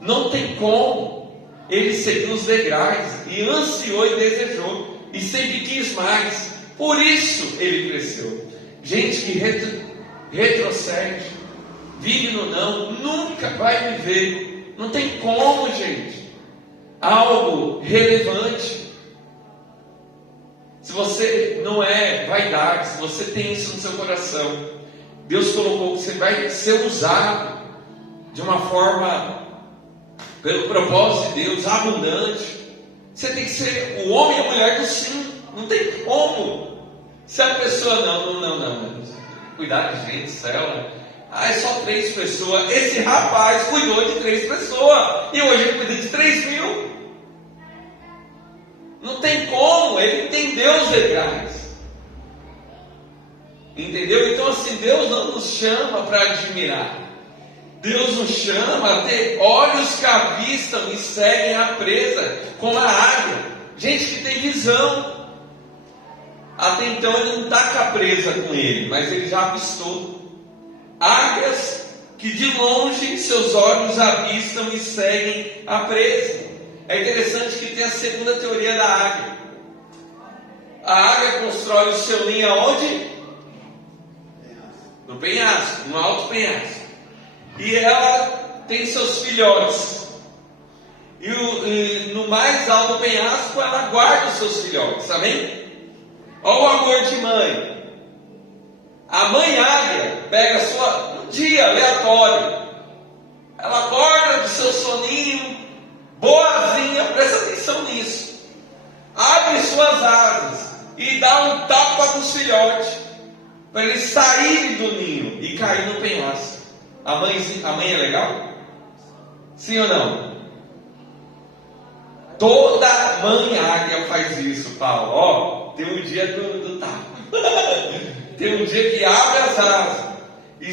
Não tem como. Ele seguiu os degraus e ansiou e desejou e sempre quis mais. Por isso ele cresceu. Gente que retrocede, vive no não, nunca vai viver. Não tem como, gente. Algo relevante. Se você não é vaidade, se você tem isso no seu coração, Deus colocou que você vai ser usado de uma forma, pelo propósito de Deus, abundante. Você tem que ser o homem e a mulher do sim. Não tem como. Se a pessoa não. Cuidar de gente, célula. Ah, é só 3 pessoas. Esse rapaz cuidou de 3 pessoas. E hoje ele cuida de 3.000. Não tem como. Ele entendeu os degraus. Entendeu? Então assim, Deus não nos chama para admirar. Deus nos chama a ter olhos que avistam e seguem a presa, como a águia. Gente que tem visão. Até então ele não está com a presa com ele, mas ele já avistou. Águias que de longe seus olhos avistam e seguem a presa. É interessante que tem a segunda teoria da águia. A águia constrói o seu ninho aonde? No penhasco, no alto penhasco. E ela tem seus filhotes. E no mais alto penhasco ela guarda os seus filhotes. Amém? Olha o amor de mãe. A mãe águia pega um dia aleatório. Ela acorda do seu soninho, boazinha, presta atenção nisso. Abre suas asas e dá um tapa nos filhotes, para eles saírem do ninho e cair no penhasco. A mãe é legal? Sim ou não? Toda mãe águia faz isso, Paulo. Ó, tem um dia do tapa. Tem um dia que abre as asas e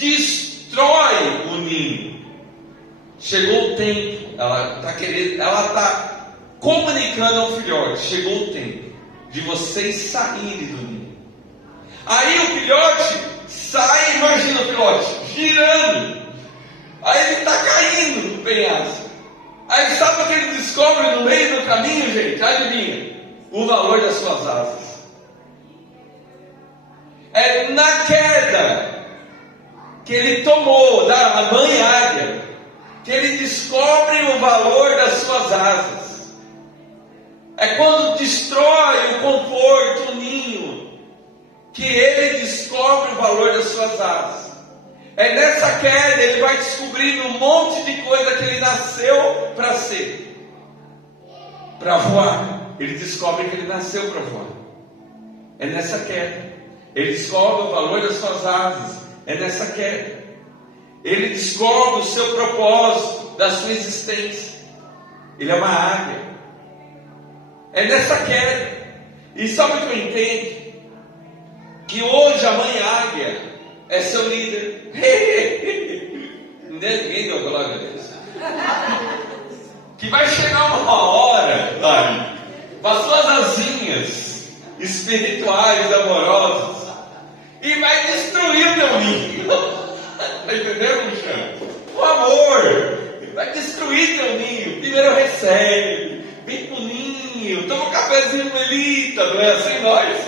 destrói o ninho. Chegou o tempo. Ela está comunicando ao filhote. Chegou o tempo de vocês saírem do ninho. Aí o filhote sai, imagina o filhote girando. Aí ele está caindo no penhasco. Aí sabe o que ele descobre no meio do caminho, gente? Adivinha? O valor das suas asas. É na queda que ele tomou da mãe águia que ele descobre o valor das suas asas. É quando destrói o conforto, o ninho, que ele descobre o valor das suas asas. É nessa queda ele vai descobrindo um monte de coisa que ele nasceu para ser, para voar. Ele descobre que ele nasceu para voar. É nessa queda. Ele descobre o valor das suas asas. É nessa queda. Ele descobre o seu propósito, da sua existência. Ele é uma águia. É nessa queda. E sabe o que eu entendo? Que hoje a mãe águia é seu líder. Ninguém deu glória a Deus. Que vai chegar uma hora, sabe, com as suas asinhas espirituais, amorosas, e vai destruir o teu ninho. Está entendendo, Michel? O amor vai destruir teu ninho. Primeiro recebe, vem pro ninho, toma um cafezinho melita, não é assim nós?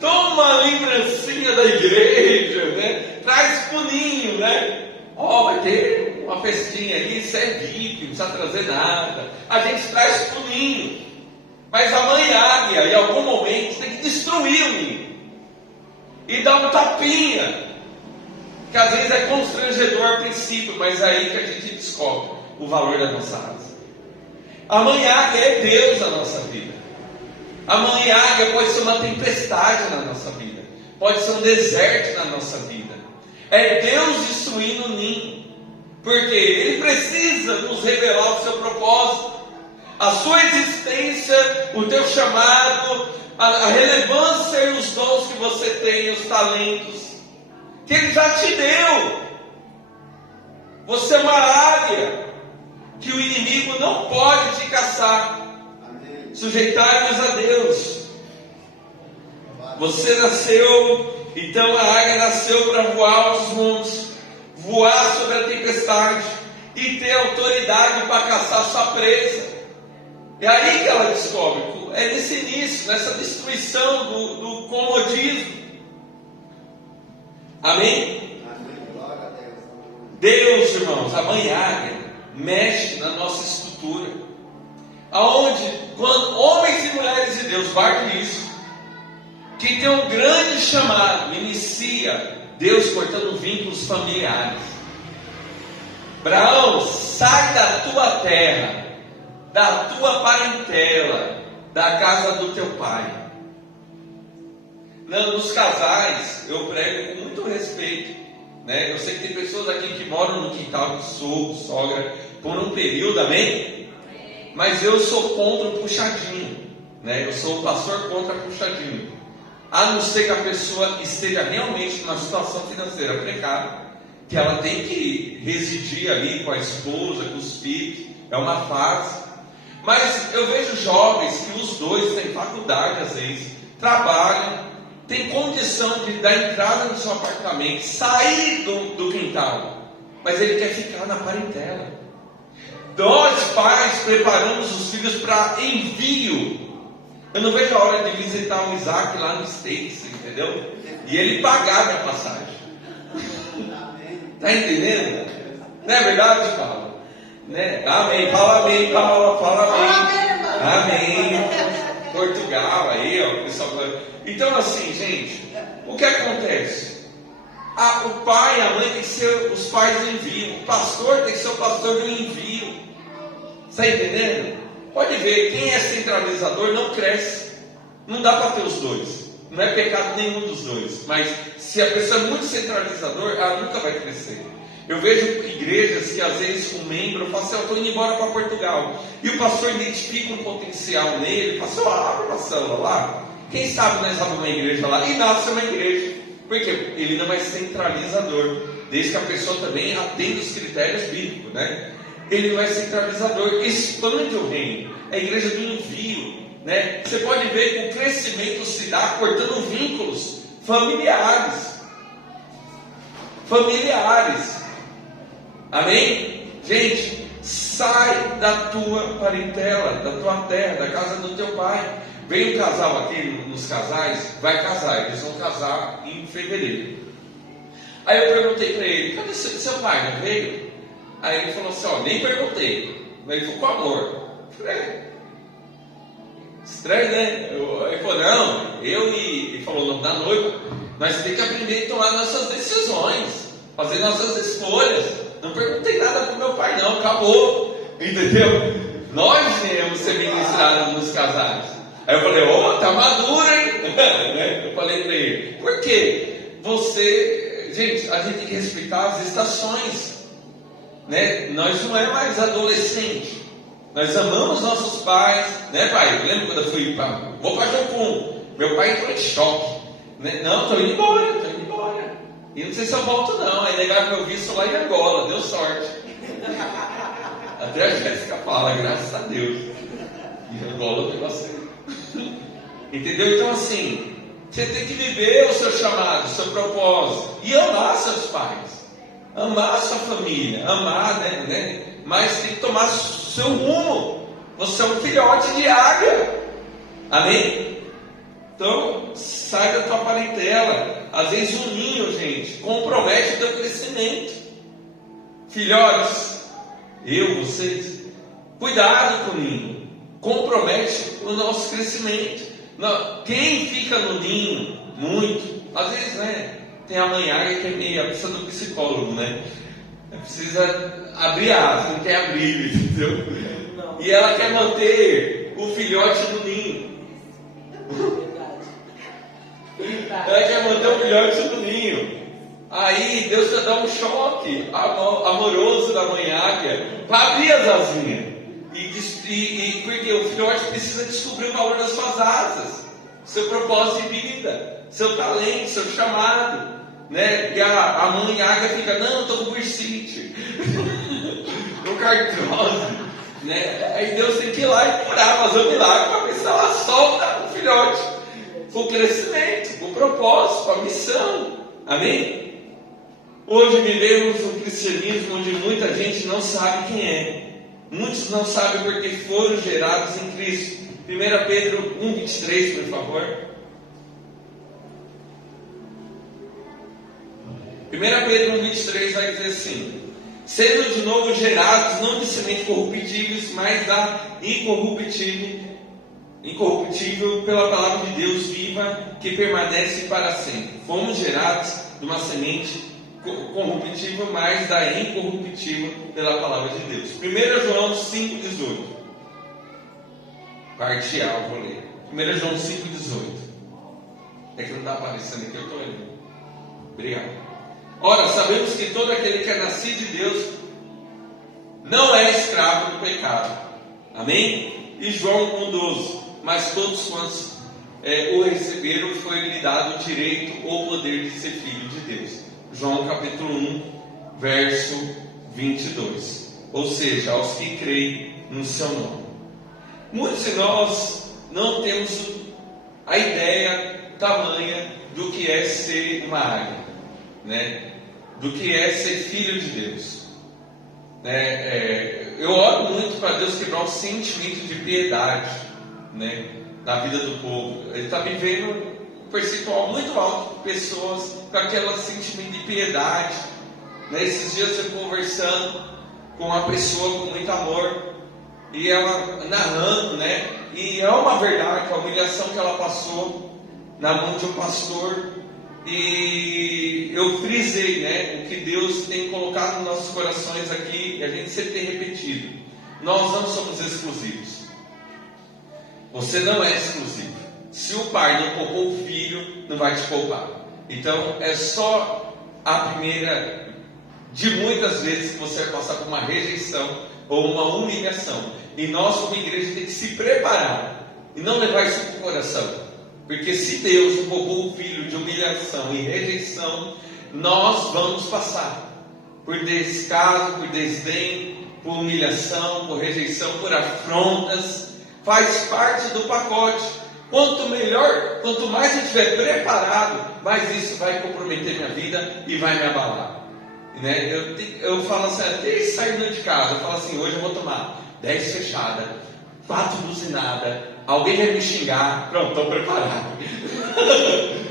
Toma uma lembrancinha da igreja, né? Traz pro ninho, né? Ó, vai ter uma festinha ali, isso é VIP, não precisa trazer nada. A gente traz pro ninho. Mas a mãe águia, em algum momento, tem que destruir o ninho. E dar um tapinha. Que às vezes é constrangedor a princípio, mas é aí que a gente descobre o valor da nossa asa. A mãe águia é Deus na nossa vida. A mãe águia pode ser uma tempestade na nossa vida. Pode ser um deserto na nossa vida. É Deus destruindo o ninho. Porque Ele precisa nos revelar o seu propósito, a sua existência, o teu chamado, a relevância e os dons que você tem, os talentos que Ele já te deu. Você é uma águia que o inimigo não pode te caçar. Sujeitai-vos a Deus. Você nasceu, então a águia nasceu para voar aos montes, voar sobre a tempestade e ter autoridade para caçar sua presa. É aí que ela descobre, é nesse início, nessa destruição do comodismo. Amém? Deus, irmãos, a mãe águia mexe na nossa estrutura. Aonde, quando homens e mulheres de Deus, guardem isso, que tem um grande chamado, inicia Deus cortando vínculos familiares. Abraão, sai da tua terra, da tua parentela, da casa do teu pai. Nos casais, eu prego com muito respeito, né? Eu sei que tem pessoas aqui que moram no quintal de sogro, sogra, por um período, amém? Mas eu sou contra o puxadinho, né? Eu sou o pastor contra puxadinho. A não ser que a pessoa esteja realmente numa situação financeira precária, que ela tem que residir ali com a esposa, com os filhos, é uma fase. Mas eu vejo jovens que os dois têm faculdade às vezes, trabalham, têm condição de dar entrada no seu apartamento, sair do quintal, mas ele quer ficar na parentela. Nós pais preparamos os filhos para envio. Eu não vejo a hora de visitar o Isaac lá no States, entendeu? E ele pagar minha passagem. Está entendendo? Não é verdade, Paulo? Né? Amém. Fala amém, Paulo. Fala amém. Amém. Portugal aí, ó. Pessoal. Então, assim, gente, o que acontece? O pai e a mãe tem que ser os pais do envio. O pastor tem que ser o pastor do envio. Está entendendo? Pode ver, quem é centralizador não cresce. Não dá para ter os dois. Não é pecado nenhum dos dois. Mas se a pessoa é muito centralizador, ela nunca vai crescer. Eu vejo igrejas que às vezes um membro fala assim: eu estou indo embora para Portugal. E o pastor identifica um potencial nele, fala assim: abre uma célula lá. Quem sabe nós abrimos uma igreja lá e nasce uma igreja. Por quê? Ele não é centralizador. Desde que a pessoa também atenda os critérios bíblicos, né? Ele não é centralizador, expande o reino. É a igreja do envio, né? Você pode ver que o crescimento se dá cortando vínculos familiares. Amém? Gente, sai da tua parentela, da tua terra, da casa do teu pai. Vem um casal aqui nos casais, vai casar, eles vão casar em fevereiro. Aí eu perguntei para ele: cadê seu pai? Não veio? Aí ele falou assim: ó, nem perguntei. Ele falou: com amor. Eu falei: estranho, né? Ele falou: não, ele falou: o nome da noiva, nós temos que aprender a tomar nossas decisões, fazer nossas escolhas. Não perguntei nada para o meu pai, não, acabou. Entendeu? Nós viemos ser ministrados nos casais. Aí eu falei: tá maduro, hein? Eu falei para ele: por quê? Gente, a gente tem que respeitar as estações, né? Nós não é mais adolescente. Nós amamos nossos pais, né, pai? Eu lembro quando eu vou para Jocum, meu pai entrou em choque, né? Não, estou indo embora. E não sei se eu volto não. Aí negaram meu visto lá em Angola, deu sorte. Até a Jéssica fala: graças a Deus. Em Angola eu gostei. Entendeu? Então assim, você tem que viver o seu chamado, o seu propósito, e amar seus pais, amar a sua família, amar, né? Mas tem que tomar seu rumo. Você é um filhote de águia. Amém? Então, sai da tua parentela. Às vezes um ninho, gente, compromete o teu crescimento. Filhotes, vocês, cuidado com o ninho. Compromete o nosso crescimento. Quem fica no ninho muito, às vezes, né? Tem a mãe águia que é meio, precisa do psicólogo, né? Precisa abrir a asa, não quer abrir, entendeu? Não. E ela quer manter o filhote no ninho. Verdade. Ela quer manter o filhote no ninho. Aí Deus vai dar um choque amoroso da mãe águia para abrir as asinhas. E porque o filhote precisa descobrir o valor das suas asas, seu propósito de vida, seu talento, seu chamado, né? E a mãe águia fica: não, estou com bursite, no cartose, né? Aí Deus tem que ir lá e curar, fazer um milagre para ver se ela solta o filhote, com crescimento, com propósito, com a missão. Amém? Hoje vivemos um cristianismo onde muita gente não sabe quem é. Muitos não sabem porque foram gerados em Cristo. 1 Pedro 1,23, por favor. 1 Pedro 1,23 vai dizer assim: sendo de novo gerados, não de semente corruptíveis, mas da incorruptível pela palavra de Deus viva, que permanece para sempre. Fomos gerados de uma semente corruptível, mas da incorruptível pela palavra de Deus. 1 João 5,18. Parte A, eu vou ler. 1 João 5,18. É que não está aparecendo aqui, eu estou lendo. Obrigado. Ora, sabemos que todo aquele que é nascido de Deus não é escravo do pecado. Amém? E João 1,12. Mas todos quantos o receberam, foi-lhe dado o direito ou poder de ser filho de Deus. João capítulo 1, verso 22. Ou seja, aos que creem no seu nome. Muitos de nós não temos a ideia tamanha do que é ser uma águia, né? Do que é ser filho de Deus, né? Eu oro muito para Deus quebrar o sentimento de piedade, né, na vida do povo. Ele está vivendo um percentual muito alto de pessoas com aquele sentimento de piedade, né? Esses dias eu conversando com uma pessoa com muito amor, e ela narrando, né? E é uma verdade a humilhação que ela passou na mão de um pastor. E eu frisei, né, o que Deus tem colocado nos nossos corações aqui, e a gente sempre tem repetido: nós não somos exclusivos. Você não é exclusivo. Se o pai não poupou o filho, não vai te poupar. Então é só a primeira de muitas vezes que você vai passar por uma rejeição ou uma humilhação. E nós, como igreja, tem que se preparar e não levar isso para o coração. Porque se Deus não poupou o filho de humilhação e rejeição, nós vamos passar por descaso, por desdém, por humilhação, por rejeição, por afrontas. Faz parte do pacote. Quanto melhor, quanto mais eu estiver preparado, mais isso vai comprometer minha vida e vai me abalar, né? Eu falo assim, até saindo de casa, eu falo assim: hoje eu vou tomar 10 fechadas, 4 buzinadas, alguém vai me xingar, pronto, estou preparado.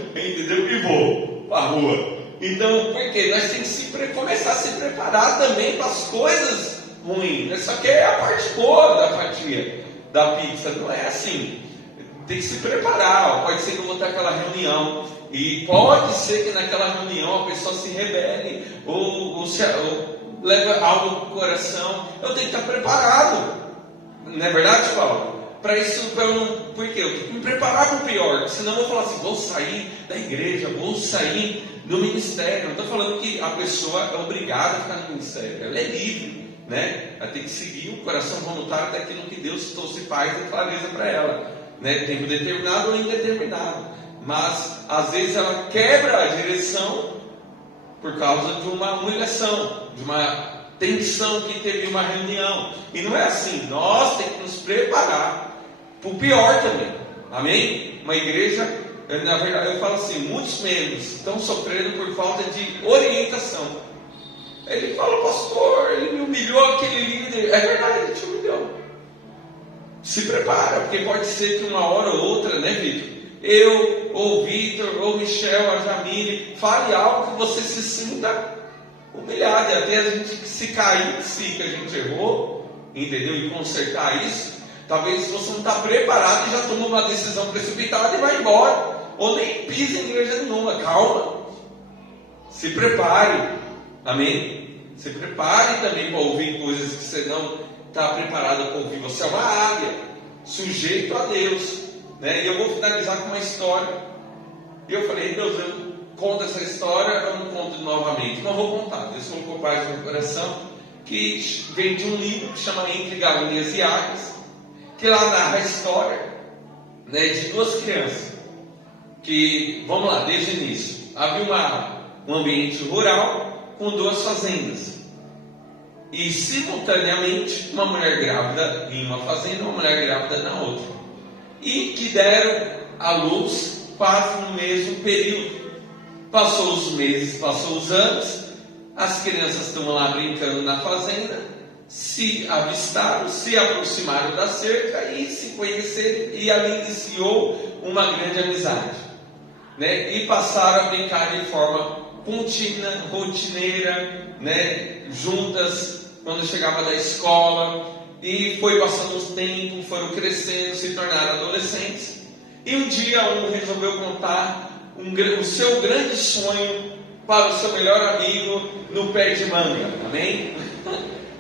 Entendeu? E vou para a rua. Então, por quê? Nós temos que começar a se preparar também para as coisas ruins. Isso aqui é a parte boa da fatia da pizza, não é assim. Tem que se preparar. Pode ser que eu vou ter aquela reunião, e pode ser que naquela reunião a pessoa se rebele ou leva algo para o coração. Eu tenho que estar preparado, não é verdade, Paulo? Para isso, por quê? Eu tenho que me preparar para o pior, senão eu vou falar assim: vou sair da igreja, vou sair do ministério. Não estou falando que a pessoa é obrigada a ficar no ministério, ela é livre, né? Ela tem que seguir o coração voluntário daquilo que Deus trouxe paz e clareza para ela, né? Tempo determinado ou indeterminado. Mas às vezes ela quebra a direção por causa de uma humilhação, de uma tensão que teve uma reunião. E não é assim. Nós temos que nos preparar para o pior também. Amém? Uma igreja, na verdade, eu falo assim: muitos membros estão sofrendo por falta de orientação. Ele fala: pastor, ele me humilhou, aquele líder. É verdade, ele te humilhou. Se prepara, porque pode ser que uma hora ou outra, né, Vitor? Eu, ou Vitor, ou Michel, a Jamile, fale algo que você se sinta humilhado. E até a gente se cair, se a gente errou, entendeu? E consertar isso. Talvez você não está preparado e já toma uma decisão precipitada e vai embora. Ou nem pisa em igreja nenhuma. Calma. Se prepare. Amém? Se prepare também para ouvir coisas que você não está preparado para ouvir. Você é uma águia, sujeito a Deus, né? E eu vou finalizar com uma história. E eu falei: Deus, eu conto essa história, eu não conto novamente. Não vou contar. Deus colocou paz no meu coração, que vem de um livro que chama Entre Galinhas e Águias, que lá narra a história, né, de duas crianças. Que, vamos lá, desde o início. Havia um ambiente rural com duas fazendas. E simultaneamente uma mulher grávida em uma fazenda e uma mulher grávida na outra. E que deram à luz quase no mesmo período. Passou os meses, passou os anos, as crianças estão lá brincando na fazenda, se avistaram, se aproximaram da cerca e se conheceram, e ali iniciou uma grande amizade, né? E passaram a brincar de forma contínua, rotineira, né? Juntas, quando chegava da escola, e foi passando o tempo, foram crescendo, se tornaram adolescentes. E um dia um resolveu contar o seu grande sonho para o seu melhor amigo no pé de manga, amém?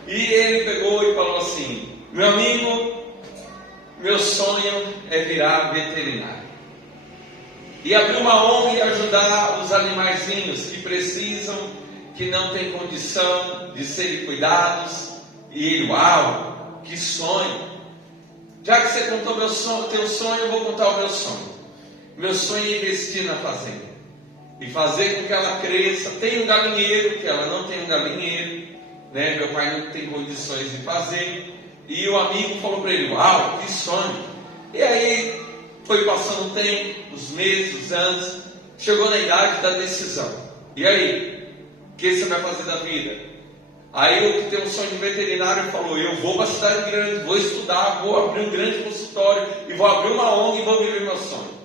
E ele pegou e falou assim: meu amigo, meu sonho é virar veterinário e abrir uma ONG e ajudar os animais animaizinhos que precisam, que não têm condição de serem cuidados. E ele, uau, que sonho! Já que você contou teu sonho, eu vou contar o meu sonho. Meu sonho é investir na fazenda e fazer com que ela cresça. Tem um galinheiro, que ela não tem um galinheiro, né? Meu pai não tem condições de fazer. E o amigo falou para ele, uau, que sonho! E aí foi passando o tempo, os meses, os anos, chegou na idade da decisão. E aí, o que você vai fazer da vida? Aí o que tem um sonho de veterinário falou, eu vou para a cidade grande, vou estudar, vou abrir um grande consultório e vou abrir uma ONG e vou viver meu sonho.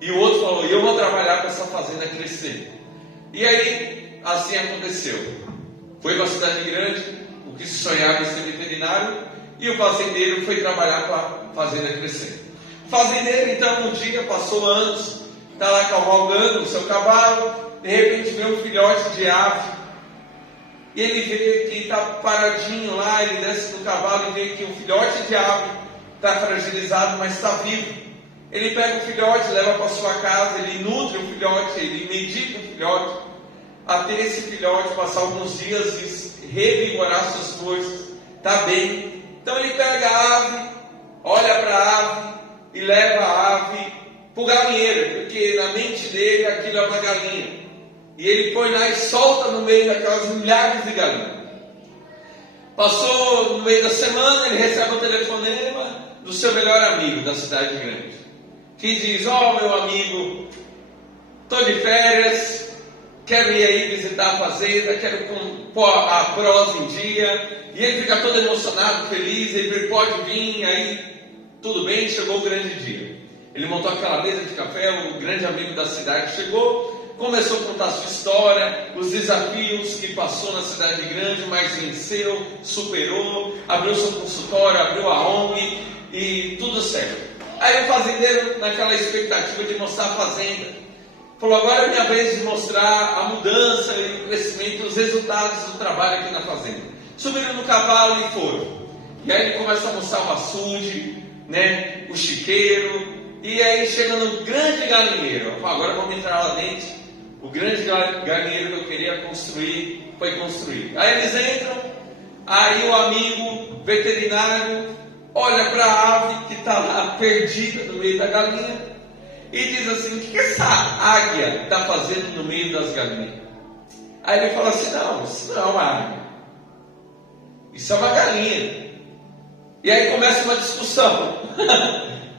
E o outro falou, eu vou trabalhar para essa fazenda crescer. E aí, assim aconteceu. Foi para a cidade grande, o que se sonhava em ser veterinário, e o fazendeiro foi trabalhar para a fazenda crescer. O fazendeiro, então, um dia, passou anos, está lá cavalgando o seu cavalo, de repente vê um filhote de ave, e ele vê que está paradinho lá, ele desce do cavalo e vê que o filhote de ave está fragilizado, mas está vivo. Ele pega o filhote, leva para sua casa, ele nutre o filhote, ele medica o filhote, até esse filhote passar alguns dias e revigorar suas forças, está bem. Então ele pega a ave, olha para a ave e leva a ave para o galinheiro, porque na mente dele aquilo é uma galinha. E ele põe lá e solta no meio daquelas milhares de galinhas. Passou no meio da semana, ele recebe um telefonema do seu melhor amigo da cidade grande, que diz, meu amigo, estou de férias, quero ir aí visitar a fazenda, quero pôr a prosa em dia. E ele fica todo emocionado, feliz, ele pode vir, aí tudo bem, chegou o grande dia. Ele montou aquela mesa de café, o grande amigo da cidade chegou, começou a contar a sua história, os desafios que passou na cidade grande, mas venceu, superou, abriu seu consultório, abriu a ONG e tudo certo. Aí o fazendeiro, naquela expectativa de mostrar a fazenda, falou, agora é minha vez de mostrar a mudança e o crescimento, os resultados do trabalho aqui na fazenda. Subiram no cavalo e foram. E aí ele começa a mostrar o açude, né, o chiqueiro, e aí chega no grande galinheiro. Agora vamos entrar lá dentro. O grande galinheiro que eu queria construir foi construído. Aí eles entram, aí o amigo veterinário olha para a ave que está lá perdida no meio da galinha e diz assim, o que essa águia está fazendo no meio das galinhas? Aí ele fala assim, não, isso não é uma águia, isso é uma galinha. E aí começa uma discussão.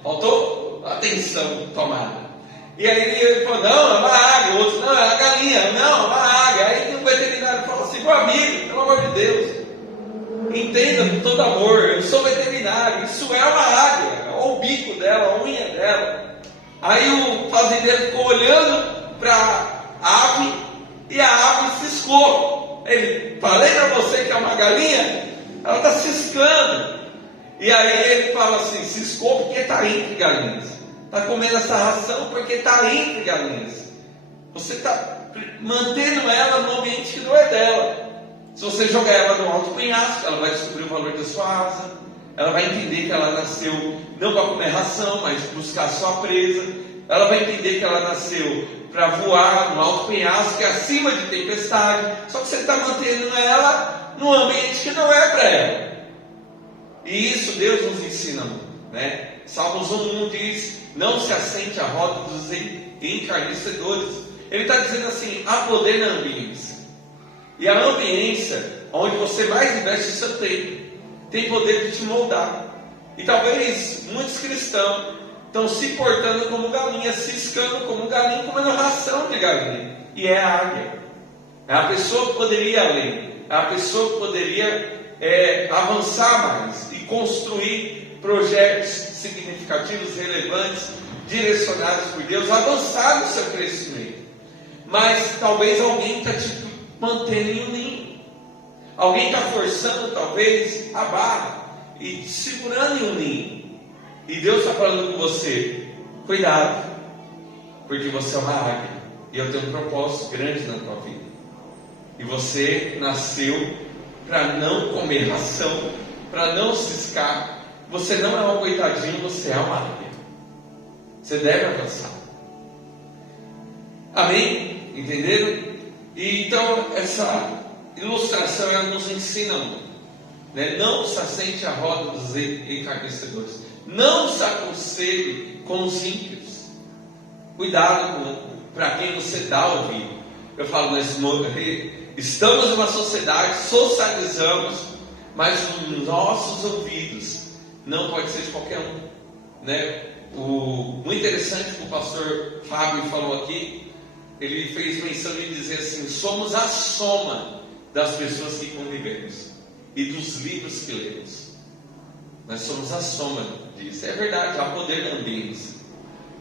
Faltou atenção tomada. E aí ele falou, não, é uma águia. O outro, não, é uma galinha. Não, é uma águia. Aí o veterinário falou assim, meu amigo, pelo amor de Deus, entenda com todo amor, eu sou veterinário, isso é uma águia, olha o bico dela, a unha dela. Aí o fazendeiro ficou olhando para a ave e a ave ciscou. Ele, falei para você que é uma galinha, ela está ciscando. E aí ele fala assim, ciscou porque está entre galinhas, está comendo essa ração porque está entre galinhas. Você está mantendo ela no ambiente que não é dela. Se você jogar ela no alto penhasco, ela vai descobrir o valor da sua asa, ela vai entender que ela nasceu não para comer ração, mas buscar a sua presa. Ela vai entender que ela nasceu para voar no alto penhasco, que é acima de tempestade. Só que você está mantendo ela num ambiente que não é para ela. E isso Deus nos ensina, né? Salmos 1:1 diz, não se assente à roda dos encarnecedores. Ele está dizendo assim, há poder na ambiência. E a ambiência, onde você mais investe o seu tempo, tem poder de te moldar. E talvez muitos cristãos estão se portando como galinha, ciscando como galinha, comendo ração de galinha. E é a águia. É a pessoa que poderia ir além. É a pessoa que poderia avançar mais e construir projetos significativos, relevantes, direcionados por Deus, avançar no seu crescimento. Mas talvez alguém está te mantendo em um ninho. Alguém está forçando talvez a barra e te segurando em um ninho. E Deus está falando com você, cuidado, porque você é uma águia e eu tenho um propósito grande na tua vida. E você nasceu para não comer ração, para não ciscar. Você não é um coitadinho, você é uma águia. Você deve avançar. Amém? Entenderam? E então essa ilustração ela nos ensina muito, né? Não se assente à roda dos encarnecedores, não se aconselhe com os ímpios. Cuidado para quem você dá ouvido. Eu falo, nós estamos numa sociedade, socializamos, mas os nossos ouvidos não pode ser de qualquer um, né? Muito interessante que o pastor Fábio falou aqui. Ele fez menção de dizer assim: somos a soma das pessoas que convivemos e dos livros que lemos. Nós somos a soma disso. É verdade, há poder na ambiência.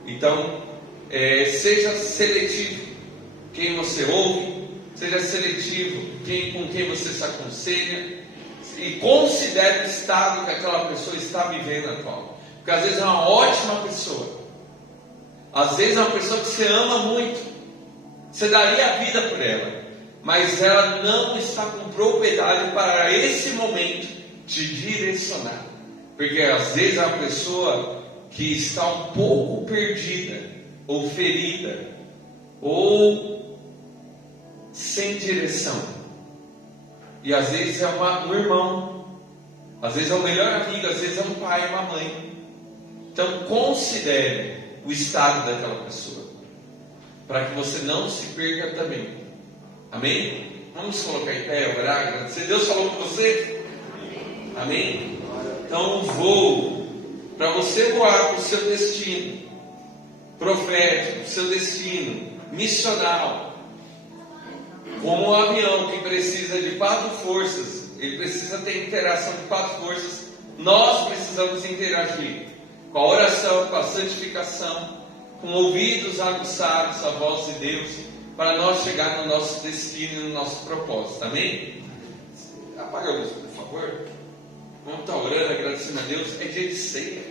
Então, seja seletivo quem você ouve, seja seletivo com quem você se aconselha, e considere o estado que aquela pessoa está vivendo atual. Porque às vezes é uma ótima pessoa, às vezes é uma pessoa que você ama muito, você daria a vida por ela, mas ela não está com propriedade para esse momento te direcionar. Porque às vezes é uma pessoa que está um pouco perdida, ou ferida, ou sem direção. E às vezes é um irmão, às vezes é o melhor amigo, às vezes é um pai, uma mãe. Então considere o estado daquela pessoa, para que você não se perca também. Amém? Vamos colocar em pé, orar, agradecer. Deus falou com você? Amém? Então voo para você voar para o seu destino profético, o seu destino missional, como um avião que precisa de 4 forças. Ele precisa ter interação de 4 forças. Nós precisamos interagir com a oração, com a santificação, com ouvidos aguçados à voz de Deus, para nós chegar no nosso destino e no nosso propósito. Amém? Apaga a luz, por favor. Vamos estar orando, agradecendo a Deus. É dia de ceia.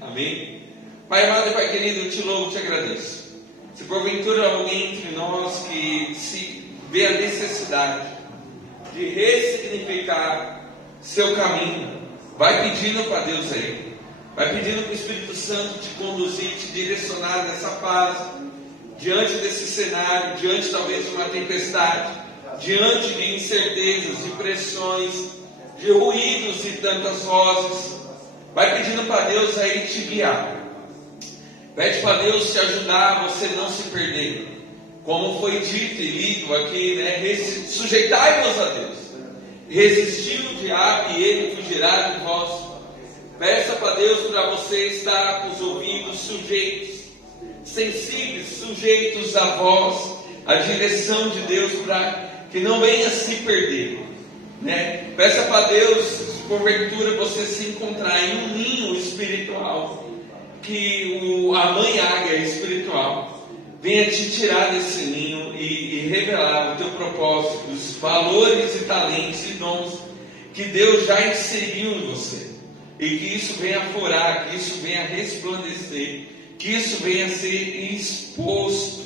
Amém? Pai amado e Pai querido, eu te louvo e te agradeço. Se porventura alguém entre nós que se vê a necessidade de ressignificar seu caminho, vai pedindo para Deus aí. Vai pedindo para o Espírito Santo te conduzir, te direcionar nessa fase, diante desse cenário, diante talvez de uma tempestade, diante de incertezas, de pressões, de ruídos e tantas vozes. Vai pedindo para Deus aí te guiar. Pede para Deus te ajudar a você não se perder. Como foi dito e lido aqui, né? Sujeitai-vos a Deus. Resistiu o diabo e ele fugirá de vós. Peça para Deus para você estar com os ouvidos sujeitos, sensíveis, sujeitos à voz, à direção de Deus, para que não venha se perder, né? Peça para Deus, se porventura você se encontrar em um ninho espiritual, que a mãe águia espiritual venha te tirar desse ninho e revelar o teu propósito, os valores e talentos e dons que Deus já inseriu em você. E que isso venha aflorar, que isso venha resplandecer, que isso venha ser exposto,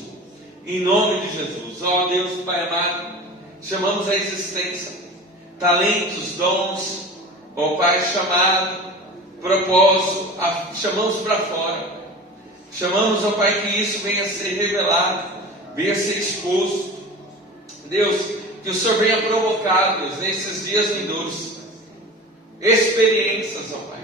em nome de Jesus. Ó Deus, Pai amado, chamamos a existência, talentos, dons, ó Pai, chamado, propósito, chamamos para fora. Chamamos, ó Pai, que isso venha ser revelado, venha ser exposto. Deus, que o Senhor venha provocar, Deus, nesses dias vindouros, experiências, ó Pai,